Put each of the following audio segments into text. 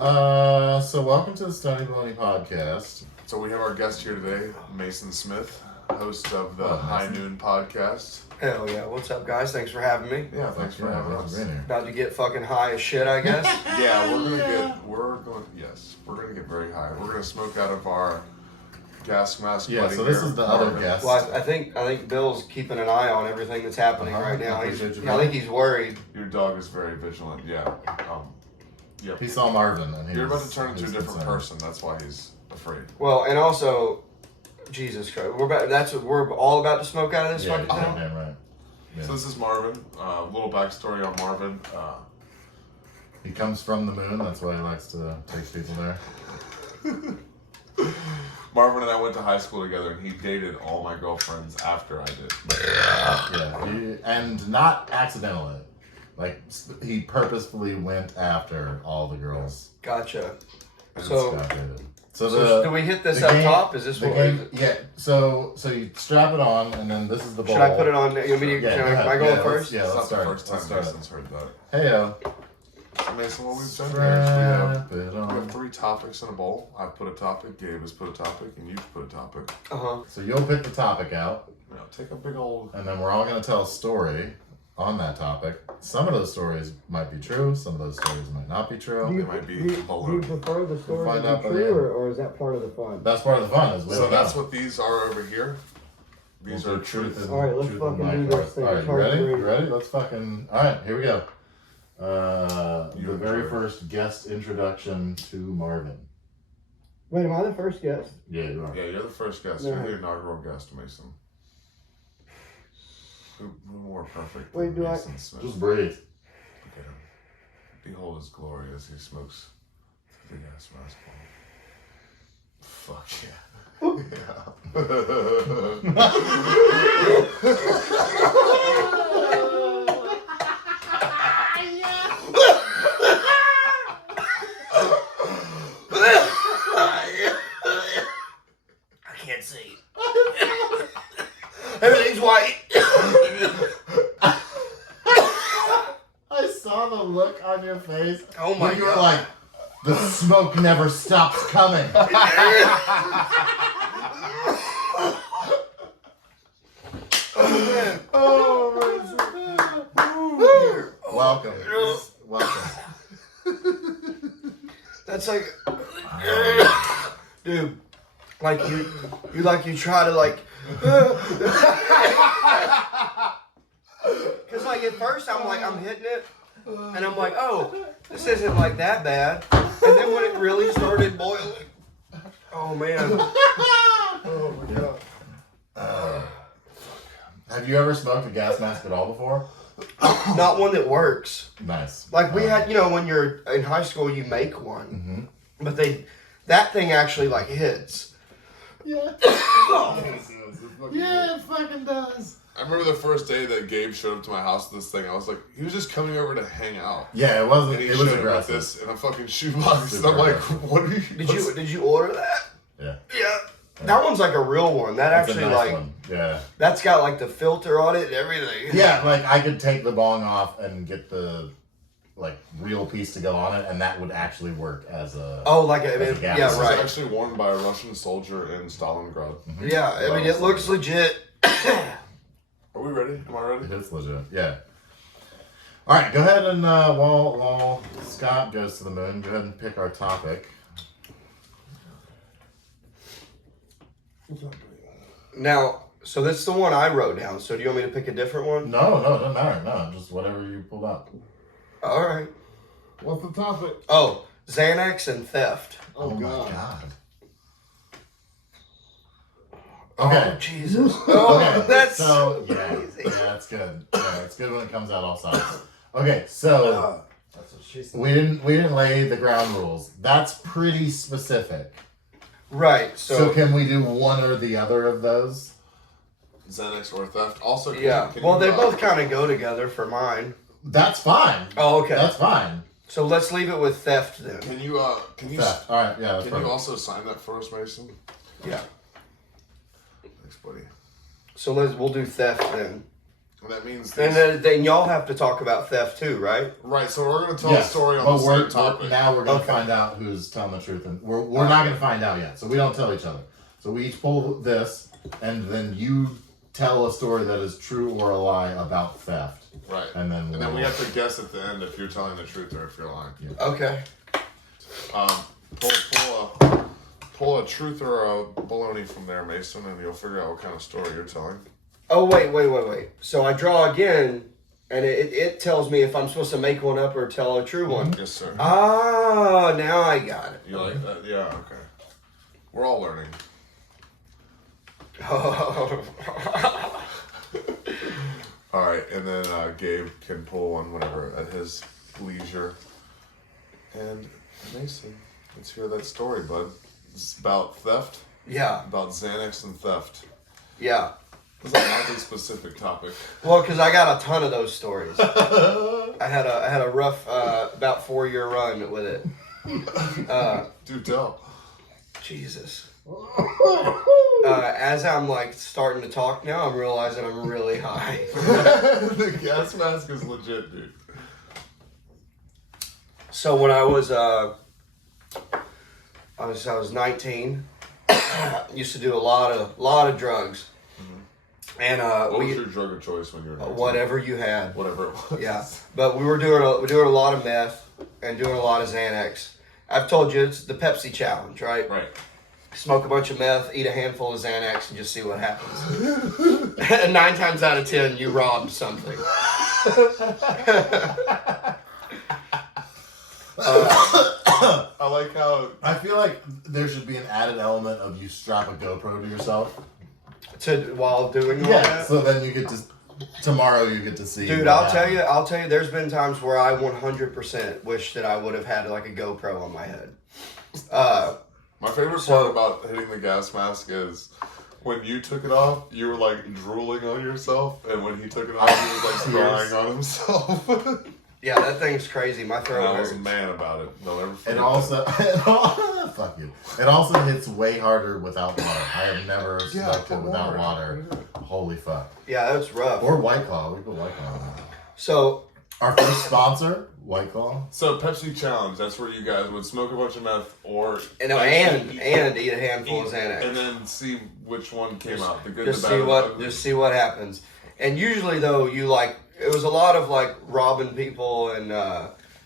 So welcome to the Stoney Baloney podcast. So we have our guest here today, Mason Smith, host of the High Noon podcast. Hell yeah. What's up, guys? Thanks for having me. Yeah, thanks for having us. About to get fucking high as shit, I guess. Yeah, we're gonna get very high. We're gonna smoke out of our gas mask. Yeah, so this is the other guest. Well, I think Bill's keeping an eye on everything that's happening right now. I think he's worried. Your dog is very vigilant. Yeah. Yep. He saw Marvin, and you're about to turn into a different person. That's why he's afraid. Well, and also, Jesus Christ, we're all about to smoke out of this fucking town. Damn right. Yeah. So this is Marvin. Little backstory on Marvin. He comes from the moon. That's why he likes to take people there. Marvin and I went to high school together, and he dated all my girlfriends after I did. Yeah, and not accidentally. Like, he purposefully went after all the girls. Gotcha. And So do we hit this up top? Is this what we're... Yeah, so you strap it on, and then this is the bowl. Should I put it on? Am I going first? Yeah, let's start. The first time Mason's heard that. Hey-o. So Mason, what we've done here is we have 3 topics in a bowl. I've put a topic, Gabe has put a topic, and you've put a topic. Uh-huh. So you'll pick the topic out. Yeah, take a big old... And then we're all going to tell a story on that topic. Some of those stories might be true. Some of those stories might not be true. They might be baloney. Do you prefer the story to be true, or is that part of the fun? That's part of the fun. So that's what these are over here. These are truth and... All right, let's fucking do this thing. All right, you ready? You ready? Let's fucking... All right, here we go. The very first guest introduction to Marvin. Wait, am I the first guest? Yeah, you are. Yeah, you're the first guest. No. You're the inaugural guest, Mason. Who more perfect Wait, than do I- Mason Smith? Just breathe. Look at him. Behold his glory as he smokes the gas mask ball. Fuck I can't see. Everything's white. I saw the look on your face. Oh my when you were God. like, the smoke never stops coming. Welcome. Welcome. That's like, dude, like you try to like, cause like at first I'm hitting it, and I'm like, oh, this isn't like that bad, and then when it really started boiling, oh man, oh my God. Have you ever smoked a gas mask at all before? Not one that works. Nice. Like we had, when you're in high school, you make one, but that thing actually like hits. Yeah. Yeah, it fucking does. I remember the first day that Gabe showed up to my house with this thing. I was like, he was just coming over to hang out. Yeah, it wasn't. And he It was showed up with aggressive. this in a fucking shoebox, and I'm like, what are you? Did you order that? Yeah. Yeah. That one's like a real one. That That's actually a nice like one. Yeah. that's got like the filter on it and everything. Yeah, like I could take the bong off and get the like real piece to go on it, and that would actually work as a. Oh, like as a gas yeah, mask. This right. was actually worn by a Russian soldier in Stalingrad. Yeah, I mean it looks legit. Are we ready? Am I ready? It is legit. Yeah. All right, go ahead and while Scott goes to the moon, go ahead and pick our topic. Now, so that's the one I wrote down. So do you want me to pick a different one? No, it doesn't matter. No, just whatever you pulled up. All right. What's the topic? Oh, Xanax and theft. Oh my god. Oh, Okay. Jesus. Oh, Okay, that's so yeah, crazy. yeah, that's good. Yeah, it's good when it comes out all sides. Okay, so That's what she said. we didn't lay the ground rules. That's pretty specific. Right. So can we do one or the other of those? Xanax or theft. Also, Yeah. Well, they both kind of go together for mine. That's fine. Oh, okay. That's fine. So let's leave it with theft then. Can you Theft. All right, yeah, that's can perfect. you also sign that for us, Mason? Yeah. Thanks, buddy. So we'll do theft then. And that means... And then y'all have to talk about theft too, right? Right, so we're going to tell a story on the same topic. Now we're going to find out who's telling the truth. And we're not going to find out yet, so we don't tell each other. So we each pull this, and then you tell a story that is true or a lie about theft. Right. And then we have to guess at the end if you're telling the truth or if you're lying. Yeah. Okay. Pull a truth or a baloney from there, Mason, and you'll figure out what kind of story you're telling. Oh, wait. So I draw again, and it tells me if I'm supposed to make one up or tell a true one. Yes, sir. Ah, now I got it. You like that? Yeah, okay. We're all learning. All right, and then Gabe can pull one whenever at his leisure. And Mason, let's hear that story, bud. It's about theft. Yeah. About Xanax and theft. Yeah. It's an oddly specific topic. Well, because I got a ton of those stories. I had a rough about 4-year run with it. Do tell. Jesus. As I'm like starting to talk now, I'm realizing I'm really high. The gas mask is legit, dude. So when I was 19, used to do a lot of drugs, and what was your drug of choice when you were 19? Whatever you had. Whatever it was. Yeah, but we were doing a lot of meth and doing a lot of Xanax. I've told you it's the Pepsi challenge, right? Right. Smoke a bunch of meth, eat a handful of Xanax, and just see what happens. And 9 times out of 10, you robbed something. I like how... I feel like there should be an added element of you strap a GoPro to yourself. While doing all Yeah, that? so then you get to... Tomorrow you get to see... Dude, I'll tell you, there's been times where I 100% wish that I would have had like a GoPro on my head. My favorite part about hitting the gas mask is when you took it off, you were like drooling on yourself, and when he took it off, he was like crying on himself. Yeah, that thing's crazy. My throat I was hurts. a man about it. Don't ever forget It also... fuck you. It also hits way harder without water. I have never smoked it without water. Holy fuck. Yeah, that's rough. Or White Claw. We put White Claw on that. So... Our first sponsor, White Claw. So Pepsi Challenge, that's where you guys would smoke a bunch of meth or... And eat a handful of Xanax. And then see which one came out. The good, Just the bad, see and what the ugly. just see what happens. And usually though, you like it was a lot of like robbing people and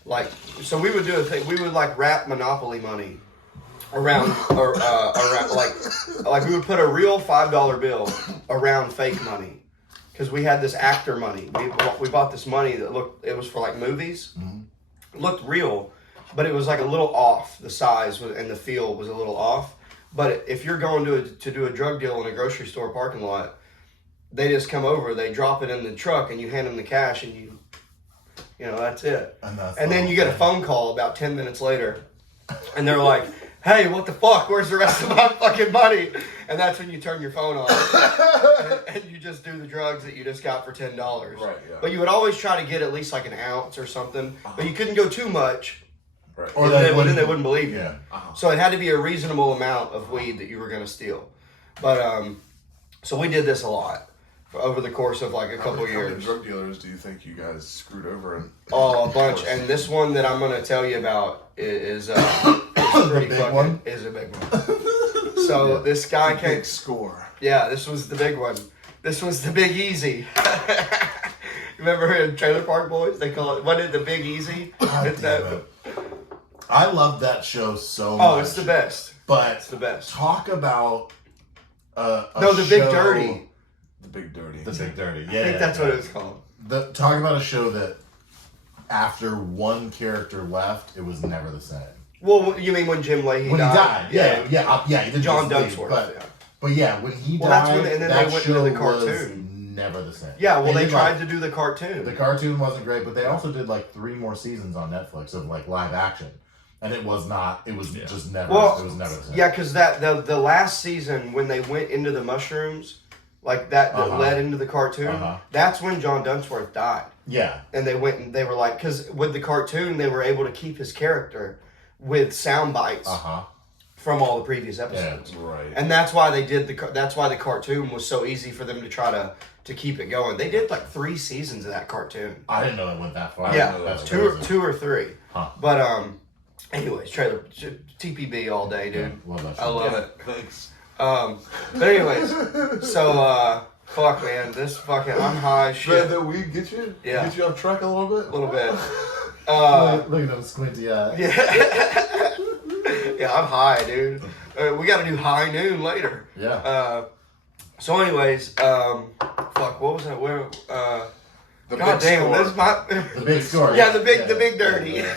like so we would do a thing. We would like wrap Monopoly money around around like we would put a real $5 bill around fake money. Because we had this actor money. We bought this money that it was for like movies. Mm-hmm. It looked real, but it was like a little off. The size and the feel was a little off. But if you're going to do a drug deal in a grocery store parking lot, they just come over, they drop it in the truck, and you hand them the cash, and you know, that's it. And then you get a phone call about 10 minutes later, and they're like, hey, what the fuck? Where's the rest of my fucking money? And that's when you turn your phone on and you just do the drugs that you just got for $10. Right, yeah. But you would always try to get at least like an ounce or something. But you couldn't go too much. Right. Or then they wouldn't believe you. Yeah. So it had to be a reasonable amount of weed that you were going to steal. But so we did this a lot over the course of like a couple years. How many drug dealers do you think you guys screwed over? Oh, a bunch. And this one that I'm going to tell you about is pretty big fucking one? Is a big one. So this guy came. Big score. Yeah, this was the big one. This was the Big Easy. Remember in Trailer Park Boys? They call it. What is the Big Easy? It's that. I love that show so much. Oh, it's the best. But It's the best. talk about The Big show- Dirty. The Big Dirty. The Big Dirty. I Yeah, think that's what it was called. Talk about a show that after one character left, it was never the same. Well, you mean when Jim Leahy When died? he died, yeah, he did John just leave, Dunsworth. but yeah, when he Well, that's died, when and then that they went show into the was cartoon. never the same. Yeah, well, they did, tried like, to do the cartoon. The cartoon wasn't great, but they also did like 3 more seasons on Netflix of like live action, and it was not. It was just never. Well, it was never the same. Yeah, because the last season when they went into the mushrooms, like that led into the cartoon. That's when John Dunsworth died. Yeah, And they went and they were like, because with the cartoon they were able to keep his character with sound bites from all the previous episodes. Right. And that's why they did that's why the cartoon was so easy for them to try to to keep it going. They did like 3 seasons of that cartoon. I didn't know it went that far. Yeah, That's two or three. Huh. But anyways, trailer TPB all day, dude. I love it. Thanks. But anyways, so fuck, man, this fucking I'm high as shit. That weed get you? Yeah. Get you off track a little bit? A little bit. Look at them squinty eyes. Yeah. Yeah, I'm high, dude. We got to do high noon later. Yeah. So, anyways, fuck, what was that? Where? The God big damn, score. this is my. The big story. Yeah, the big dirty. Yeah.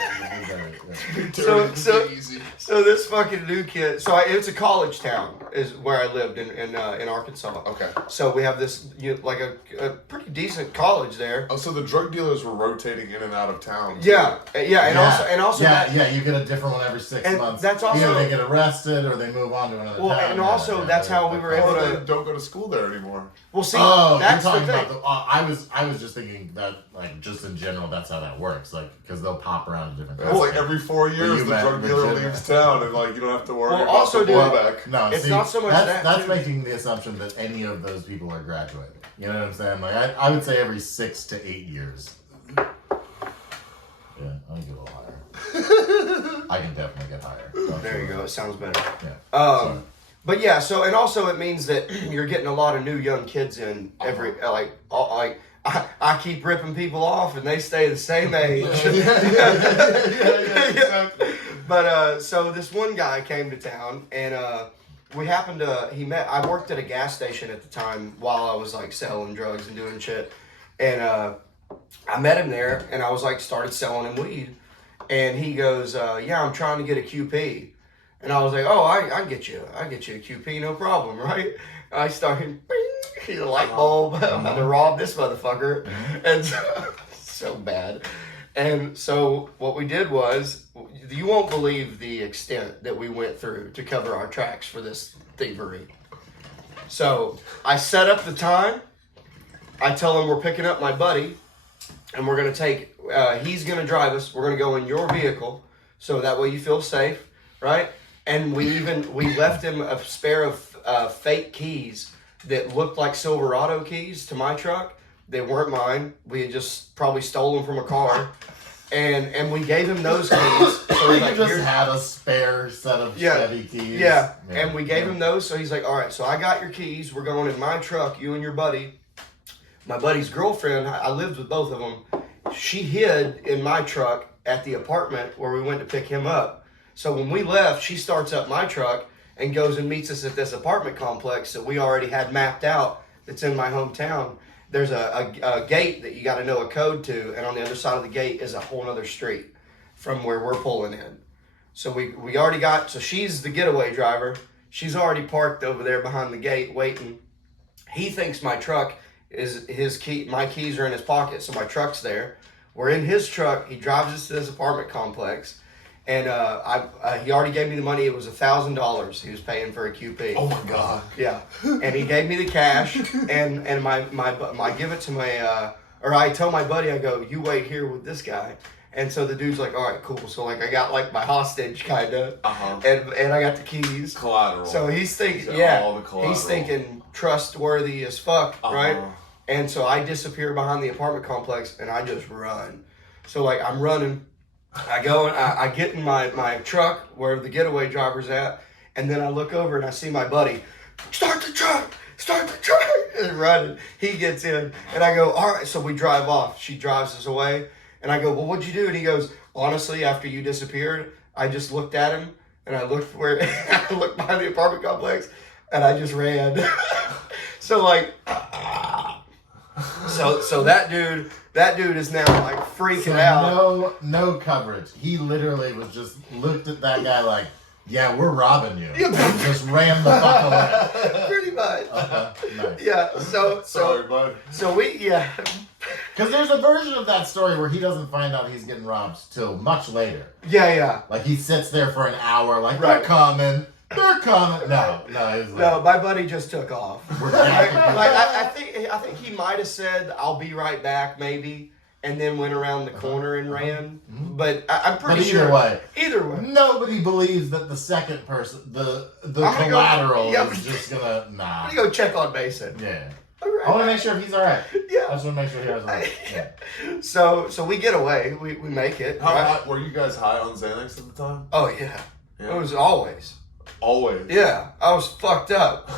So this fucking new kid. So it's a college town, is where I lived in Arkansas. Okay. So we have this like a pretty decent college there. Oh, so the drug dealers were rotating in and out of town. Yeah, and also that, you get a different one every 6 and months. that's also- either they get arrested or they move on to another Well, town. and also that's how we were able Or to. they don't go to school there anymore. Well, see, Oh, that's you're the talking thing. about I was just thinking that, like, just in general, that's how that works. Like, because they'll pop around to different. It's like every 4 years you the met drug dealer legitimate. leaves town and like you don't have to worry Well, about also, the dude, blowback. No, It's see, not so much that's that, too. making the assumption that any of those people are graduating. You know what I'm saying? Like, I would say every 6 to 8 years. Yeah, I can get a little higher. I can definitely get higher. There you go. It sounds better. Yeah. Sorry. But yeah, so and also it means that you're getting a lot of new young kids in every like I keep ripping people off and they stay the same age. Exactly. But so this one guy came to town and we happened to I worked at a gas station at the time while I was like selling drugs and doing shit, and I met him there and I was like started selling him weed, and he goes, yeah, I'm trying to get a QP. And I was like, oh, I get you a QP, no problem, right? I started, bing, the light bulb, I'm about to rob this motherfucker. And so bad. And so what we did was, you won't believe the extent that we went through to cover our tracks for this thievery. So I set up the time. I tell him we're picking up my buddy, and we're going to take, he's going to drive us. We're going to go in your vehicle, so that way you feel safe, right? And we left him a spare of fake keys that looked like Silverado keys to my truck. They weren't mine. We had just probably stolen from a car. And we gave him those keys. So he's You like, just "Here's-" had a spare set of Chevy keys. Yeah, and we gave him those. So he's like, all right, so I got your keys. We're going in my truck, you and your buddy. My buddy's girlfriend, I lived with both of them. She hid in my truck at the apartment where we went to pick him up. So when we left, she starts up my truck and goes and meets us at this apartment complex that we already had mapped out that's in my hometown. There's a gate that you got to know a code to, and on the other side of the gate is a whole other street from where we're pulling in. So we already got, so she's the getaway driver. She's already parked over there behind the gate waiting. He thinks my truck is his key, my keys are in his pocket, so my truck's there. We're in his truck. He drives us to this apartment complex. And he already gave me the money. It was $1,000 he was paying for a QP. Oh my god. Yeah, and he gave me the cash, and my give it to my or I tell my buddy, I go, you wait here with this guy, and so the dude's like, all right, cool. So like I got like my hostage kind of, and I got the keys, Collateral. So he's thinking, All the collateral. he's thinking trustworthy as fuck, right? And so I disappear behind the apartment complex, and I just run. So like I'm running. I go and I get in my truck where the getaway driver's at, and then I look over and I see my buddy, start the truck, and running. He gets in, and I go, all right, so we drive off. She drives us away, and I go, well, what'd you do? And he goes, honestly, after you disappeared, I just looked at him, and I looked where, I looked behind the apartment complex, and I just ran. So like, so that dude is now like freaking out. No coverage. He literally was just looked at that guy like, yeah, we're robbing you. Yeah. And just ran the fuck away. Pretty much. Nice. Yeah. Sorry, bud. So yeah. Because there's a version of that story where he doesn't find out he's getting robbed till much later. Yeah. Like he sits there for an hour, like Right. they're coming. No, he's like, No, my buddy just took off. We're Like, jacking you. I think he might have said, "I'll be right back," maybe, and then went around the corner and ran. But I'm pretty But sure. Either way. Nobody believes that the second person, the I'm gonna collateral go- yeah. is just gonna I'm gonna go check on Mason. Yeah. I want to make sure he's all right. I Yeah. just want to make sure he has all right. Yeah. So we get away. We make it. How Right? high, were you guys high on Xanax at the time? Oh yeah. Yeah. It was always. Always. Yeah, I was fucked up.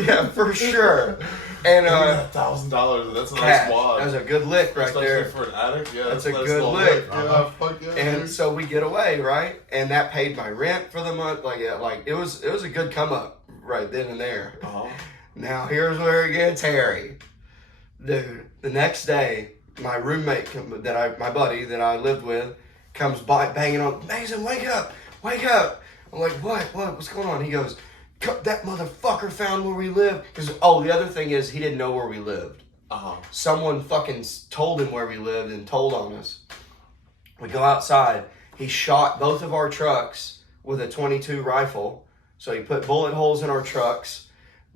Yeah, for sure. And $1,000. That's a nice cash. wad. That was a good lick right Especially there. for an addict. Yeah, That's a a nice good little lick. Yeah, fuck yeah. And dude. so we get away, right? And that paid my rent for the month. Like it was a good come up right then and there. Uh-huh. Now here's where it gets hairy, dude. The next day, my roommate, my buddy that I lived with, comes by banging on. Mason, wake up! I'm like, what's going on? He goes, that motherfucker found where we live. Because the other thing is he didn't know where we lived. Uh-huh. Someone fucking told him where we lived and told on us. We go outside. He shot both of our trucks with a .22 rifle. So he put bullet holes in our trucks,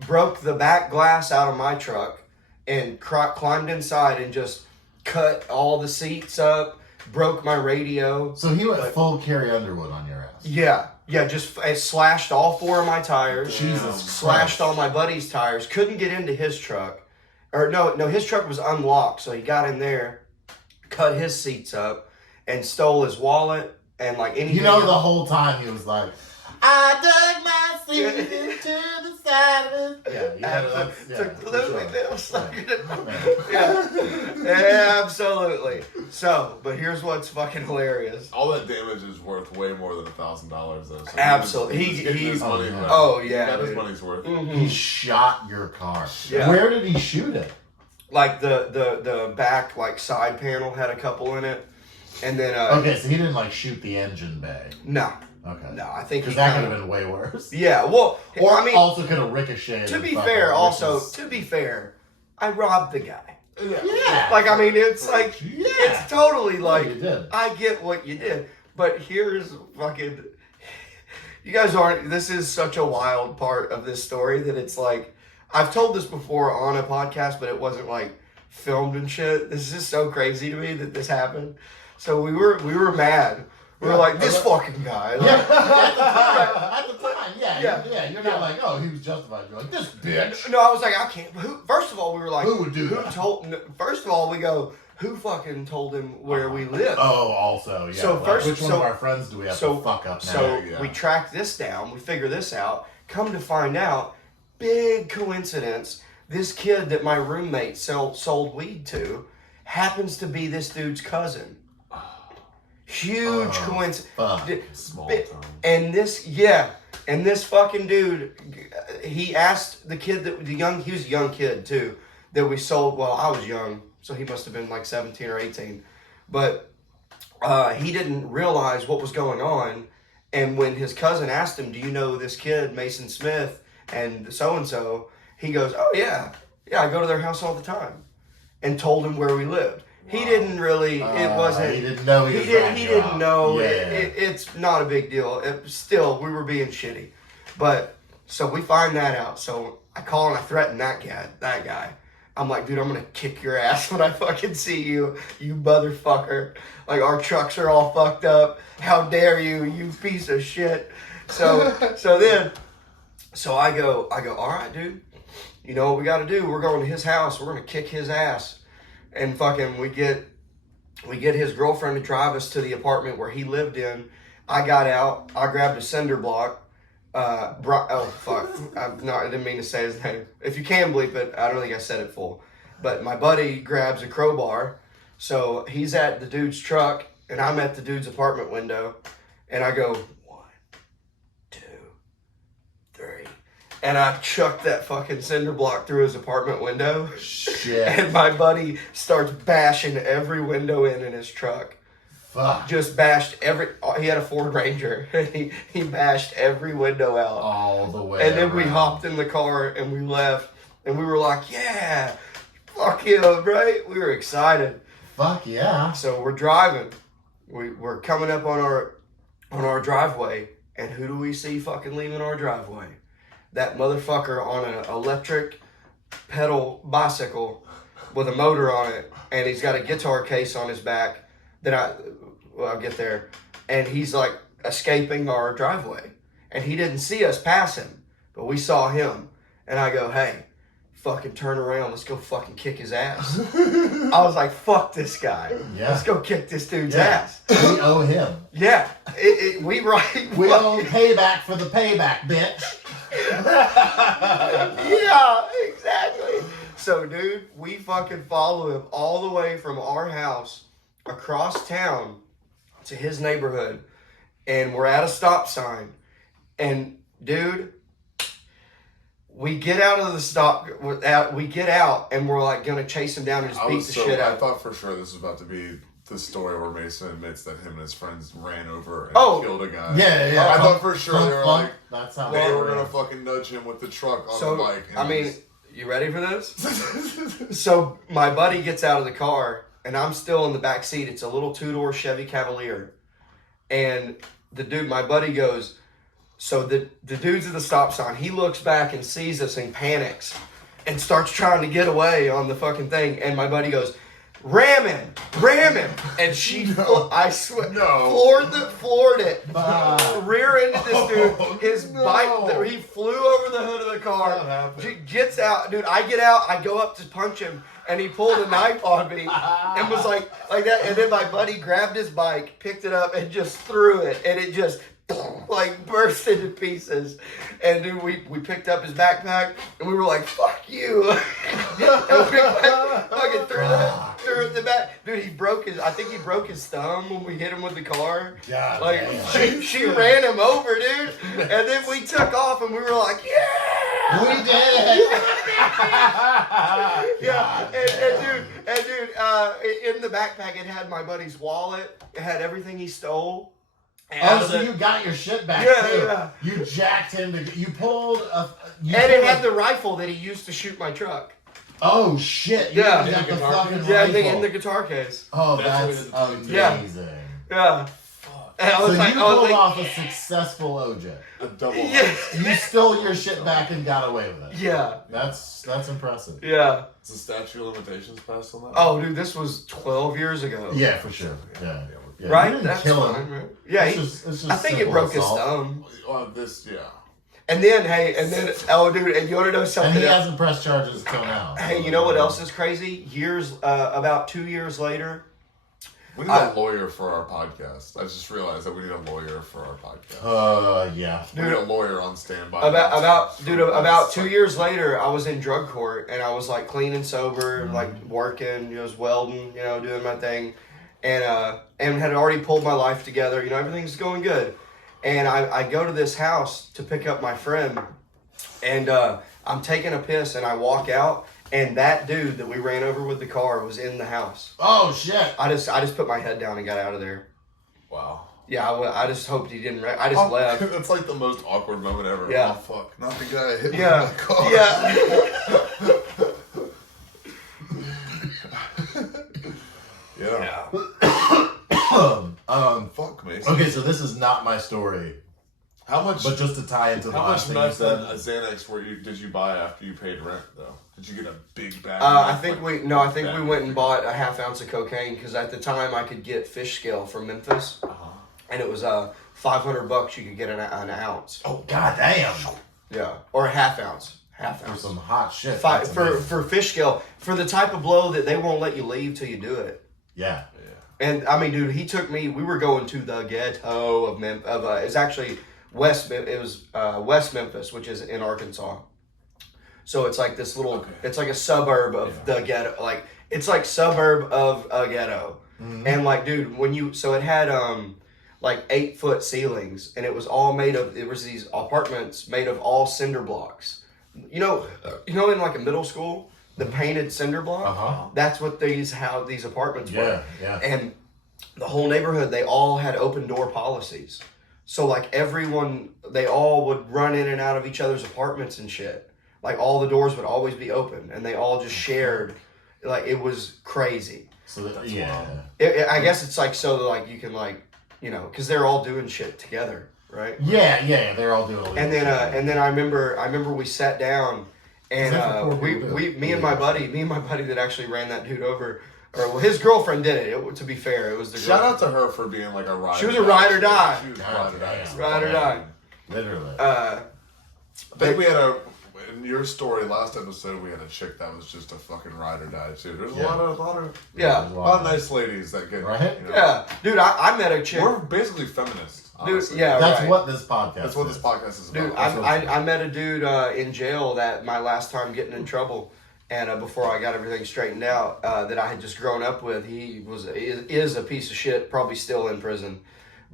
broke the back glass out of my truck, and climbed inside and just cut all the seats up, broke my radio. So he went full Carrie Underwood on your ass. Yeah, just slashed all 4 of my tires. Jesus Slashed Christ. all my buddy's tires. Couldn't get into his truck. Or no, his truck was unlocked, so he got in there, cut his seats up, and stole his wallet and like anything. You know, the whole time he was like, I dug my seat into the side of it. Yeah, you know, Absolutely. for sure. Yeah, absolutely. So, but here's what's fucking hilarious. All that damage is worth way more than $1,000 though. So Absolutely. He's getting his money. yeah. back. Oh, He yeah, got his dude. money's worth. He shot your car. Yeah. Where did he shoot it? Like the back like side panel had a couple in it, and then Okay, so he didn't like shoot the engine bay. no, Okay. I think Because he that could kinda- have been way worse. Yeah, well, Or I mean, also could have ricocheted. to and be fucking fair, riches. I robbed the guy. Yeah. Like, I mean, it's like, Yeah. it's totally like, you did. I get what you did, but here's fucking, you guys aren't, this is such a wild part of this story that it's like, I've told this before on a podcast, but it wasn't like filmed and shit. This is just so crazy to me that this happened. So we were mad. We were like, this fucking guy. Like, At the time, Yeah. yeah. You're not like, oh, he was justified. You're like, this bitch. No, I was like, I can't. First of all, we were like, Who would do that? First of all, we go, who fucking told him where we live? Oh, also, yeah. So like, first- which one so- of our friends do we have so to fuck up now? So Yeah. we track this down. We figure this out. Come to find out, big coincidence. This kid that my roommate sold weed to happens to be this dude's cousin. Huge coincidence. Fuck. Small Bi- town. And this fucking dude, he asked the kid he was a young kid too, that we sold. Well, I was young, so he must have been like 17 or 18. But he didn't realize what was going on. And when his cousin asked him, do you know this kid, Mason Smith, and so-and-so, he goes, oh yeah, I go to their house all the time. And told him where we lived. He didn't really, it wasn't. He didn't know he was He didn't know. Yeah. It's not a big deal. Still, we were being shitty. But, so we find that out. So I call and I threaten that guy. I'm like, dude, I'm going to kick your ass when I fucking see you, you motherfucker. Like, our trucks are all fucked up. How dare you, you piece of shit. So I go, all right, dude. You know what we got to do? We're going to his house. We're going to kick his ass. And fucking we get his girlfriend to drive us to the apartment where he lived in. I got out. I grabbed a cinder block. Oh, fuck. I didn't mean to say his name. If you can bleep it, I don't think I said it full. But my buddy grabs a crowbar. So he's at the dude's truck, and I'm at the dude's apartment window. And I go, 1, 2, 3. And I chucked that fucking cinder block through his apartment window. Shit. And my buddy starts bashing every window in his truck. Fuck. Just bashed he had a Ford Ranger. And he bashed every window out. All the way. And then we around. hopped in the car and we left. And we were like, yeah, fuck him, right? We were excited. Fuck yeah. So we're driving. We're coming up on our driveway. And who do we see fucking leaving our driveway? That motherfucker on an electric pedal bicycle with a motor on it, and he's got a guitar case on his back I'll get there, and he's like escaping our driveway, and he didn't see us pass him, but we saw him, and I go, hey, fucking turn around. Let's go fucking kick his ass. I was like, fuck this guy. Yeah. Let's go kick this dude's Yeah. ass. We owe him. Yeah. We owe payback for the payback, bitch. Yeah, exactly. So, dude, we fucking follow him all the way from our house across town to his neighborhood, and we're at a stop sign. And, dude, we get out of the stop. We get out, and we're like gonna chase him down and just beat the shit out. I thought for sure this was about to be the story where Mason admits that him and his friends ran over and killed a guy. Yeah. I thought for sure they were like, that's how they were gonna fucking nudge him with the truck on the bike. I mean, you ready for this? So my buddy gets out of the car, and I'm still in the back seat. It's a little 2-door Chevy Cavalier, and my buddy goes. So the dude's at the stop sign. He looks back and sees us and panics and starts trying to get away on the fucking thing. And my buddy goes, ram him. And I swear, floored it. Rear-ended this dude. His bike, he flew over the hood of the car. Gets out. Dude, I get out. I go up to punch him. And he pulled a knife on me and was like that. And then my buddy grabbed his bike, picked it up, and just threw it. And it just... like burst into pieces. And dude, we picked up his backpack and we were like, fuck you. And we fucking threw it in the back. Dude, I think he broke his thumb when we hit him with the car. God, like she ran him over, dude. And then we took off and we were like, yeah. We did it. Yeah. And dude, in the backpack it had my buddy's wallet. It had everything he stole. So you got your shit back too. Yeah. You jacked him. You pulled a... it had the rifle that he used to shoot my truck. Oh shit! You got the fucking rifle. in the guitar case. Oh, that's amazing. Yeah. And So you pulled off a successful OJ. A double. Yeah. You stole your shit back and got away with it. Yeah. That's impressive. Yeah. Is the statute of limitations passed on that? Oh, dude, this was 12 years ago. Yeah, for sure. Yeah. Right? That's kill him. Fine, right? Yeah, it's just I think it broke his thumb. And then, dude, and you want to know something? And he hasn't pressed charges until now. Hey, you know what else is crazy? About 2 years later. We need a lawyer for our podcast. I just realized that we need a lawyer for our podcast. Yeah. We need a lawyer on standby. About 2 years later, I was in drug court, and I was like clean and sober, like working, was welding, doing my thing. And had already pulled my life together. Everything's going good. And I go to this house to pick up my friend. And I'm taking a piss and I walk out. And that dude that we ran over with the car was in the house. Oh, shit. I just put my head down and got out of there. Wow. Yeah, I just hoped he didn't. I just left. It's like the most awkward moment ever. Yeah. Oh, fuck. Not the guy hit me Yeah. with my car. Yeah. Fuck me. Okay, so this is not my story. How much? But just to tie into the last thing you said. How much Xanax did you buy after you paid rent though? Did you get a big bag? I think we went and bought a half ounce of cocaine because at the time I could get fish scale from Memphis, and it was $500 you could get an ounce. Oh, goddamn. Yeah, or a half ounce. For some hot shit. For fish scale, for the type of blow that they won't let you leave till you do it. Yeah. And I mean, dude, he took me. We were going to the ghetto of Memphis. It's actually West Memphis, which is in Arkansas. So it's like this little. Okay. It's like a suburb of the ghetto. Like it's like suburb of a ghetto. Mm-hmm. And like, dude, it had like 8-foot ceilings, and it was all made of. It was these apartments made of all cinder blocks. In like a middle school, the painted cinder block. That's what these apartments were. Yeah. And the whole neighborhood, they all had open door policies. So like they all would run in and out of each other's apartments and shit. Like all the doors would always be open, and they all just shared. Like it was crazy. So I guess it's like so like you can like because they're all doing shit together. Right. Yeah, they're all doing. And then I remember we sat down, and me and my buddy that actually ran that dude over, his girlfriend did it. To be fair, it was the shout out to her for being like a ride. She was a ride or die. She was ride or die. Ride or die. Literally. I think we had in your story last episode, we had a chick that was just a fucking ride or die too. There's a Yeah. lot of Yeah. a lot of nice ladies that get Right? You know, Yeah, dude, I met a chick. We're basically feminists. Dude, Honestly. yeah, That's right. what this podcast That's what is. this podcast is about. Dude, That's what it's I met a dude in jail that my last time getting in trouble, and before I got everything straightened out, that I had just grown up with. He is a piece of shit, probably still in prison,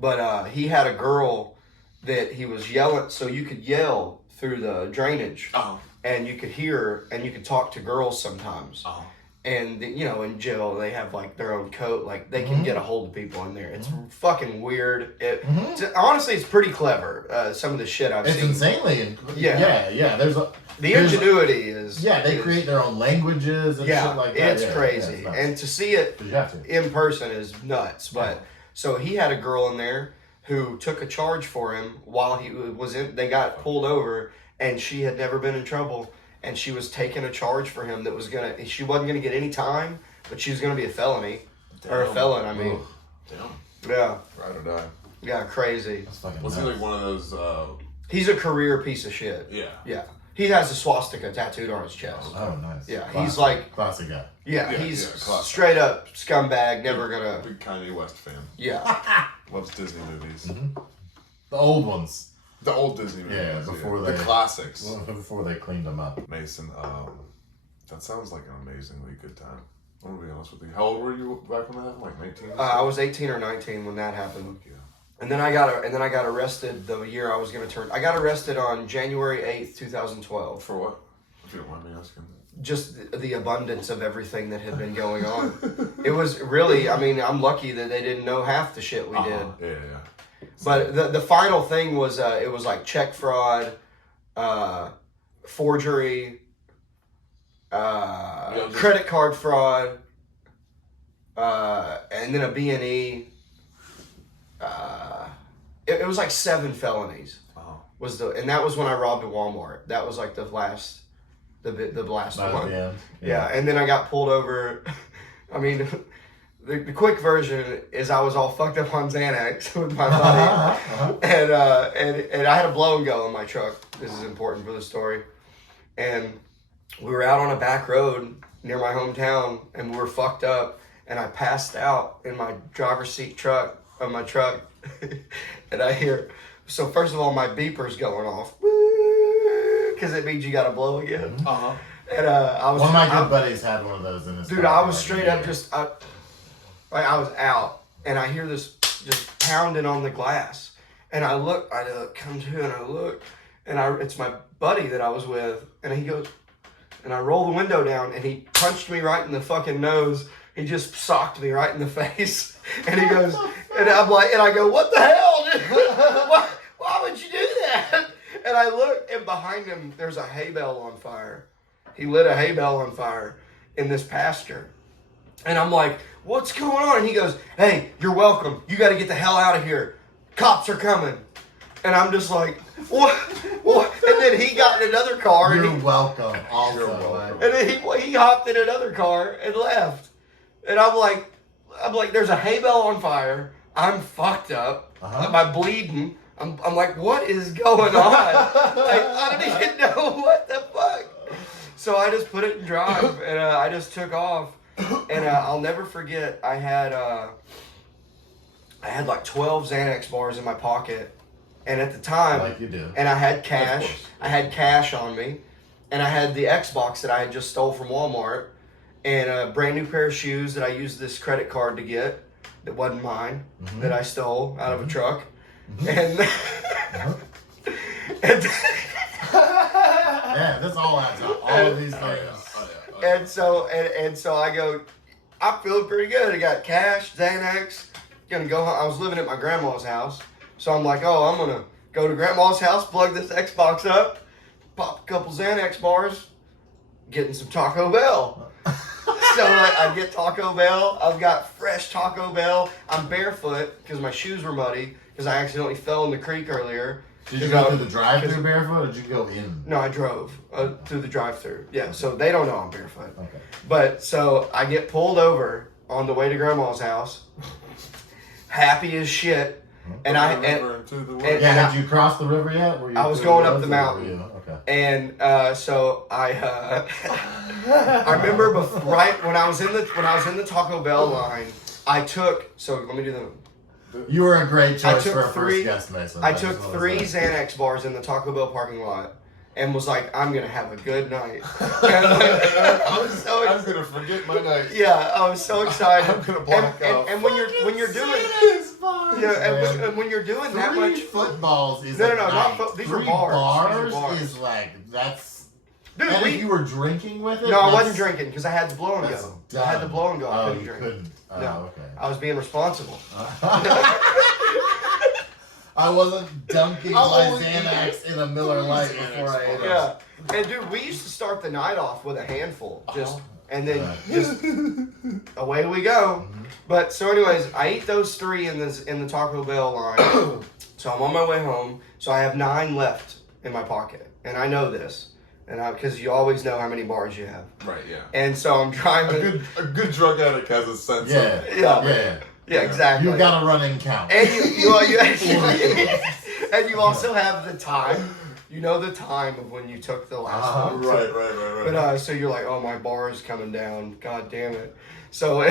but he had a girl that he was yelling, so you could yell through the drainage, Oh. and you could hear, and you could talk to girls sometimes. Oh. And you know, in jail they have like their own code, like they can get a hold of people in there. It's fucking weird. Honestly, it's pretty clever. Some of the shit I've It's seen. insanely. Yeah. Yeah. The ingenuity is. Yeah, they is- create their own languages and Yeah, shit like that. it's Yeah, crazy, yeah, it's nuts. and to see it 'Cause you have to. in person is nuts. But so he had a girl in there who took a charge for him while he was in. They got pulled over, and she had never been in trouble. And she was taking a charge for him that was she wasn't gonna get any time, but she was gonna be a felony. Or a Damn. felon, I mean. Damn. Yeah. Ride or die. Yeah, crazy. That's fucking Was he nuts. like one of those? He's a career piece of shit. Yeah. Yeah. He has a swastika tattooed on his chest. Oh, nice. Yeah, Classic. he's like- classic guy. Yeah, Yeah, he's yeah, classic. straight up scumbag, never gonna. Big Kanye West fan. Yeah. Loves Disney movies. The old ones. The old Disney movies. Yeah, before the they- classics. Before they cleaned them up. Mason, that sounds like an amazingly good time. I'm gonna be honest with you. How old were you back when that happened? Like 19? I was 18 or 19 when that happened. Yeah. And then I got arrested the year I was gonna turn. I got arrested on January 8th, 2012. For what? If you don't mind me asking. Just the abundance of everything that had been going on. It was really, I mean, I'm lucky that they didn't know half the shit we did. Yeah. But the final thing was it was like check fraud, forgery, credit card fraud, and then a B&E. It was like 7 felonies. And that was when I robbed a Walmart. That was like the last one. Yeah. Yeah, and then I got pulled over. I mean, the quick version is I was all fucked up on Xanax with my buddy, and I had a blow and go in my truck. This is important for the story. And we were out on a back road near my hometown, and we were fucked up. And I passed out in my driver's seat of my truck, and I hear. So first of all, my beeper's going off, because it means you got to blow again. And I was One of my good buddies had one of those in his dude, car. I was straight up I was out, and I hear this just pounding on the glass, and I come to, and I look, and it's my buddy that I was with, and he goes, and I roll the window down, and he punched me right in the fucking nose. He just socked me right in the face, and he goes, and I'm like, and I go, what the hell, dude? Why would you do that? And I look, and behind him, there's a hay bale on fire. He lit a hay bale on fire in this pasture. And I'm like, what's going on? And he goes, hey, you're welcome. You got to get the hell out of here. Cops are coming. And I'm just like, what? And then he got in another car. You're welcome. Also, You're welcome. And then he hopped in another car and left. And I'm like, there's a hay bale on fire. I'm fucked up. I'm bleeding. I'm like, what is going on? I don't even know what the fuck. So I just put it in drive, and I just took off. And I'll never forget, I had like 12 Xanax bars in my pocket. And at the time, like you do. and I had Of cash. course. I had cash on me. And I had the Xbox that I had just stole from Walmart. And a brand new pair of shoes that I used this credit card to get. That wasn't mine. That I stole out of a truck. And, and Yeah, this all adds up. All of these things. and so I go, I'm feeling pretty good. I got cash, Xanax, gonna go home. I was living at my grandma's house. So I'm like, oh, I'm gonna go to grandma's house, plug this Xbox up, pop a couple Xanax bars, getting some Taco Bell. So I get Taco Bell. I've got fresh Taco Bell. I'm barefoot because my shoes were muddy because I accidentally fell in the creek earlier. Did you go through the drive-thru barefoot, or did you go in? No, I drove through the drive-thru. Yeah, so they don't know I'm barefoot. Okay. But so I get pulled over on the way to grandma's house, happy as shit, and Yeah, I had you crossed the river yet? Were you I was through going the up the woods, or were mountain. you- Okay. And so I I remember right when I was in the Taco Bell line, I took. So let me do the. You were a great choice for a three- first guest, Mason. I took 3 Xanax bars in the Taco Bell parking lot and was like, I'm gonna have a good night. And I was so I'm gonna forget my night. yeah, I was so excited. I'm gonna block out. And when you're doing and when you're doing that 3 much footballs is No, a not night. foot- these are 3 bars. These are bars. is like that's. Dude, and if you were drinking with it, no, I that's- wasn't drinking because I had the blow and That's go. I had the blow and go. I Oh, couldn't you drink. couldn't. Oh, No. okay. I was being responsible. I wasn't dunking I'll my only Xanax in a Miller Lite before I ate it. Yeah, and dude, we used to start the night off with a handful, just and then Right. just away we go. But so, anyways, I eat those 3 in the Taco Bell line. So I'm on my way home. So I have 9 left in my pocket, and I know this, and because you always know how many bars you have. Right, yeah. And so I'm driving. A good drug addict has a sense Yeah. of Yeah. Yeah, exactly. You got a running count. And and you also have the time. You know the time of when you took the last one. Right. But so you're like, oh, my bar is coming down. God damn it. So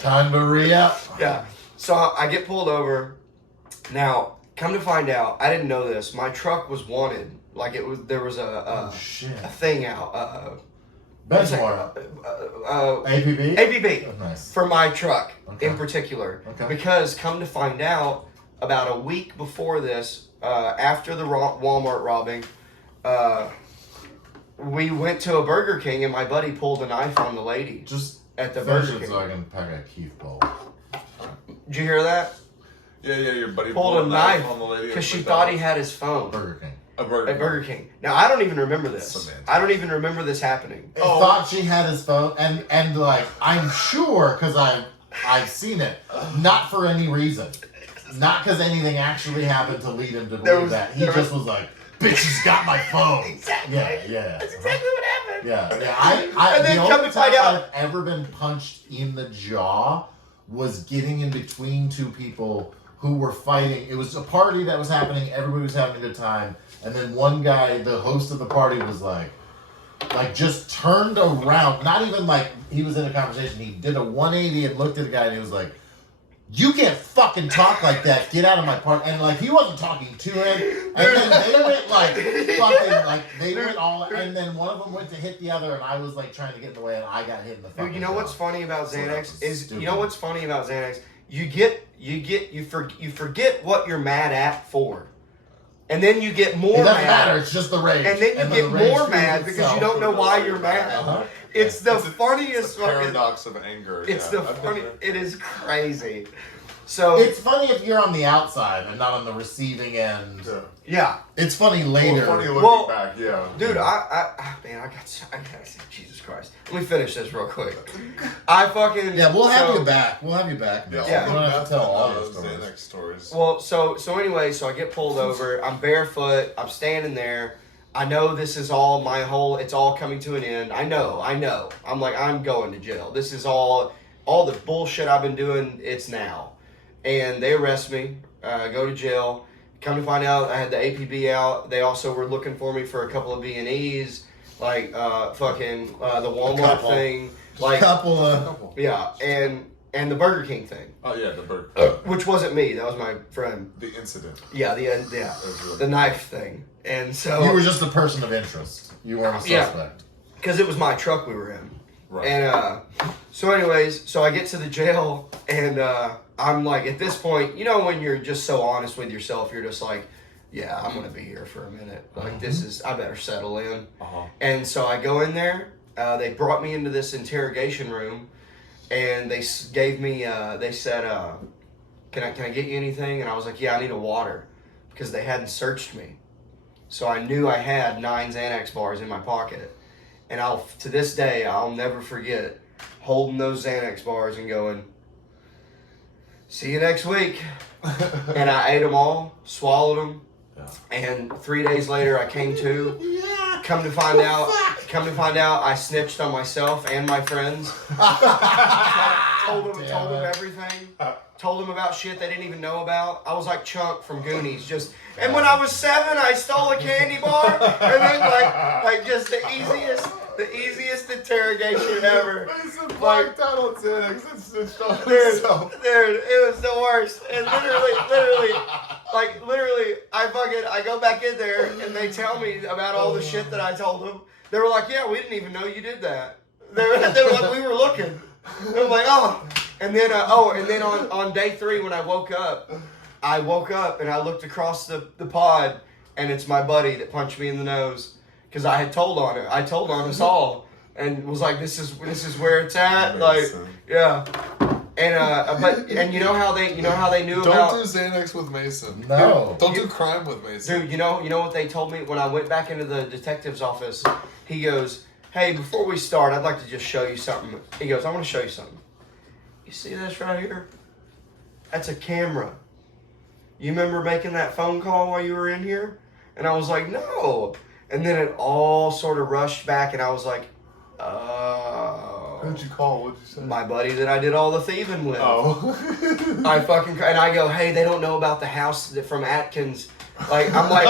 Time to re-up. yeah. So I get pulled over. Now, come to find out, I didn't know this. My truck was wanted. Like there was Oh shit. a thing out. Benchmark. APB. APB. Oh, nice. For my truck Okay. in particular. Okay. Because come to find out, about a week before this, after the Walmart robbing, we went to a Burger King and my buddy pulled a knife on the lady Just at the finish Burger it King. so I can pack a Keith bowl. Did you hear that? Yeah, your buddy Pulled a knife on the lady because she at thought he had his phone Burger King. a burger. at Burger King. Now, I don't even remember this. Semantics. I don't even remember this happening. I thought she had his phone, and like I'm sure because I've seen it, not for any reason, not because anything actually happened to lead him to believe that. He just was like, "Bitch, she's got my phone." Exactly. Yeah. That's exactly what happened. Yeah. I And then the come only to find time out- I've ever been punched in the jaw was getting in between 2 people who were fighting. It was a party that was happening. Everybody was having a good time. And then one guy, the host of the party, was like just turned around. Not even like he was in a conversation. He did a 180 and looked at the guy and he was like, "You can't fucking talk like that. Get out of my party." And like he wasn't talking to him. And then they went like fucking like they went all. And then one of them went to hit the other, and I was like trying to get in the way, and I got hit in the fucking. Dude, you know what's jaw. funny about So that Xanax was is stupid. you know what's funny about Xanax? You forget what you're mad at for, and then you get more It doesn't mad. matter. It's just the rage. And then you get the rage more feeds mad because you itself. don't know why you're mad. Uh-huh. It's the It's funniest the fucking. paradox of anger. It's yeah, the I've been funny. there. It is crazy. So It's funny if you're on the outside and not on the receiving end. Yeah. yeah, It's funny later. Well, funny looking Well, back, yeah. dude, I gotta say, Jesus Christ. Let me finish this real quick. I fucking Yeah, we'll have so- you back. We'll have you back. Yeah, Yeah. You don't have to tell all your those stories. Xanax stories. Well, so anyway, so I get pulled over. I'm barefoot. I'm standing there. I know this is all it's all coming to an end. I know. I'm like, I'm going to jail. This is all the bullshit I've been doing, it's now. And they arrest me, go to jail. Come to find out, I had the APB out. They also were looking for me for a couple of B&Es, like the Walmart couple. thing. Like, Couple of. yeah, and the Burger King thing, Oh yeah, the burger. which wasn't me. That was my friend. The incident. Yeah, It was really the knife thing. And so, You were just a person of interest. You weren't a Yeah. suspect. because it was my truck we were in. right. And so anyways, so I get to the jail and I'm like, at this point, you know, when you're just so honest with yourself, you're just like, yeah, I'm gonna be here for a minute. Like I better settle in. Uh-huh. And so I go in there. They brought me into this interrogation room, and they gave me. They said, "Can I get you anything?" And I was like, "Yeah, I need a water," because they hadn't searched me. So I knew I had 9 Xanax bars in my pocket, and to this day I'll never forget holding those Xanax bars and going, "See you next week." And I ate them all, swallowed them, Yeah. and 3 days later I came to. Come to find out, I snitched on myself and my friends. told them everything. Told them about shit they didn't even know about. I was like Chunk from Goonies, and when I was 7, I stole a candy bar, and then like just the easiest interrogation ever. Mason blacked out on Xanax and snitched on himself. Dude, it was the worst. And literally, I go back in there and they tell me about all the shit that I told them. They were like, yeah, we didn't even know you did that. They were like, we were looking. And I'm like, oh. And then on day 3 when I woke up and I looked across the pod and it's my buddy that punched me in the nose. Because I had told on it. I told on us all, and was like, "This is where it's at." Like, yeah. And you know how they knew about. Don't do Xanax with Mason. No. Don't do crime with Mason. Dude, you know what they told me when I went back into the detective's office. He goes, "Hey, before we start, I'd like to just show you something." He goes, "I want to show you something. You see this right here? That's a camera. You remember making that phone call while you were in here?" And I was like, "No." And then it all sort of rushed back, and I was like, oh. Who'd you call? What'd you say? My buddy that I did all the thieving with. Oh. And I go, hey, they don't know about the house from Atkins. Like, I'm like,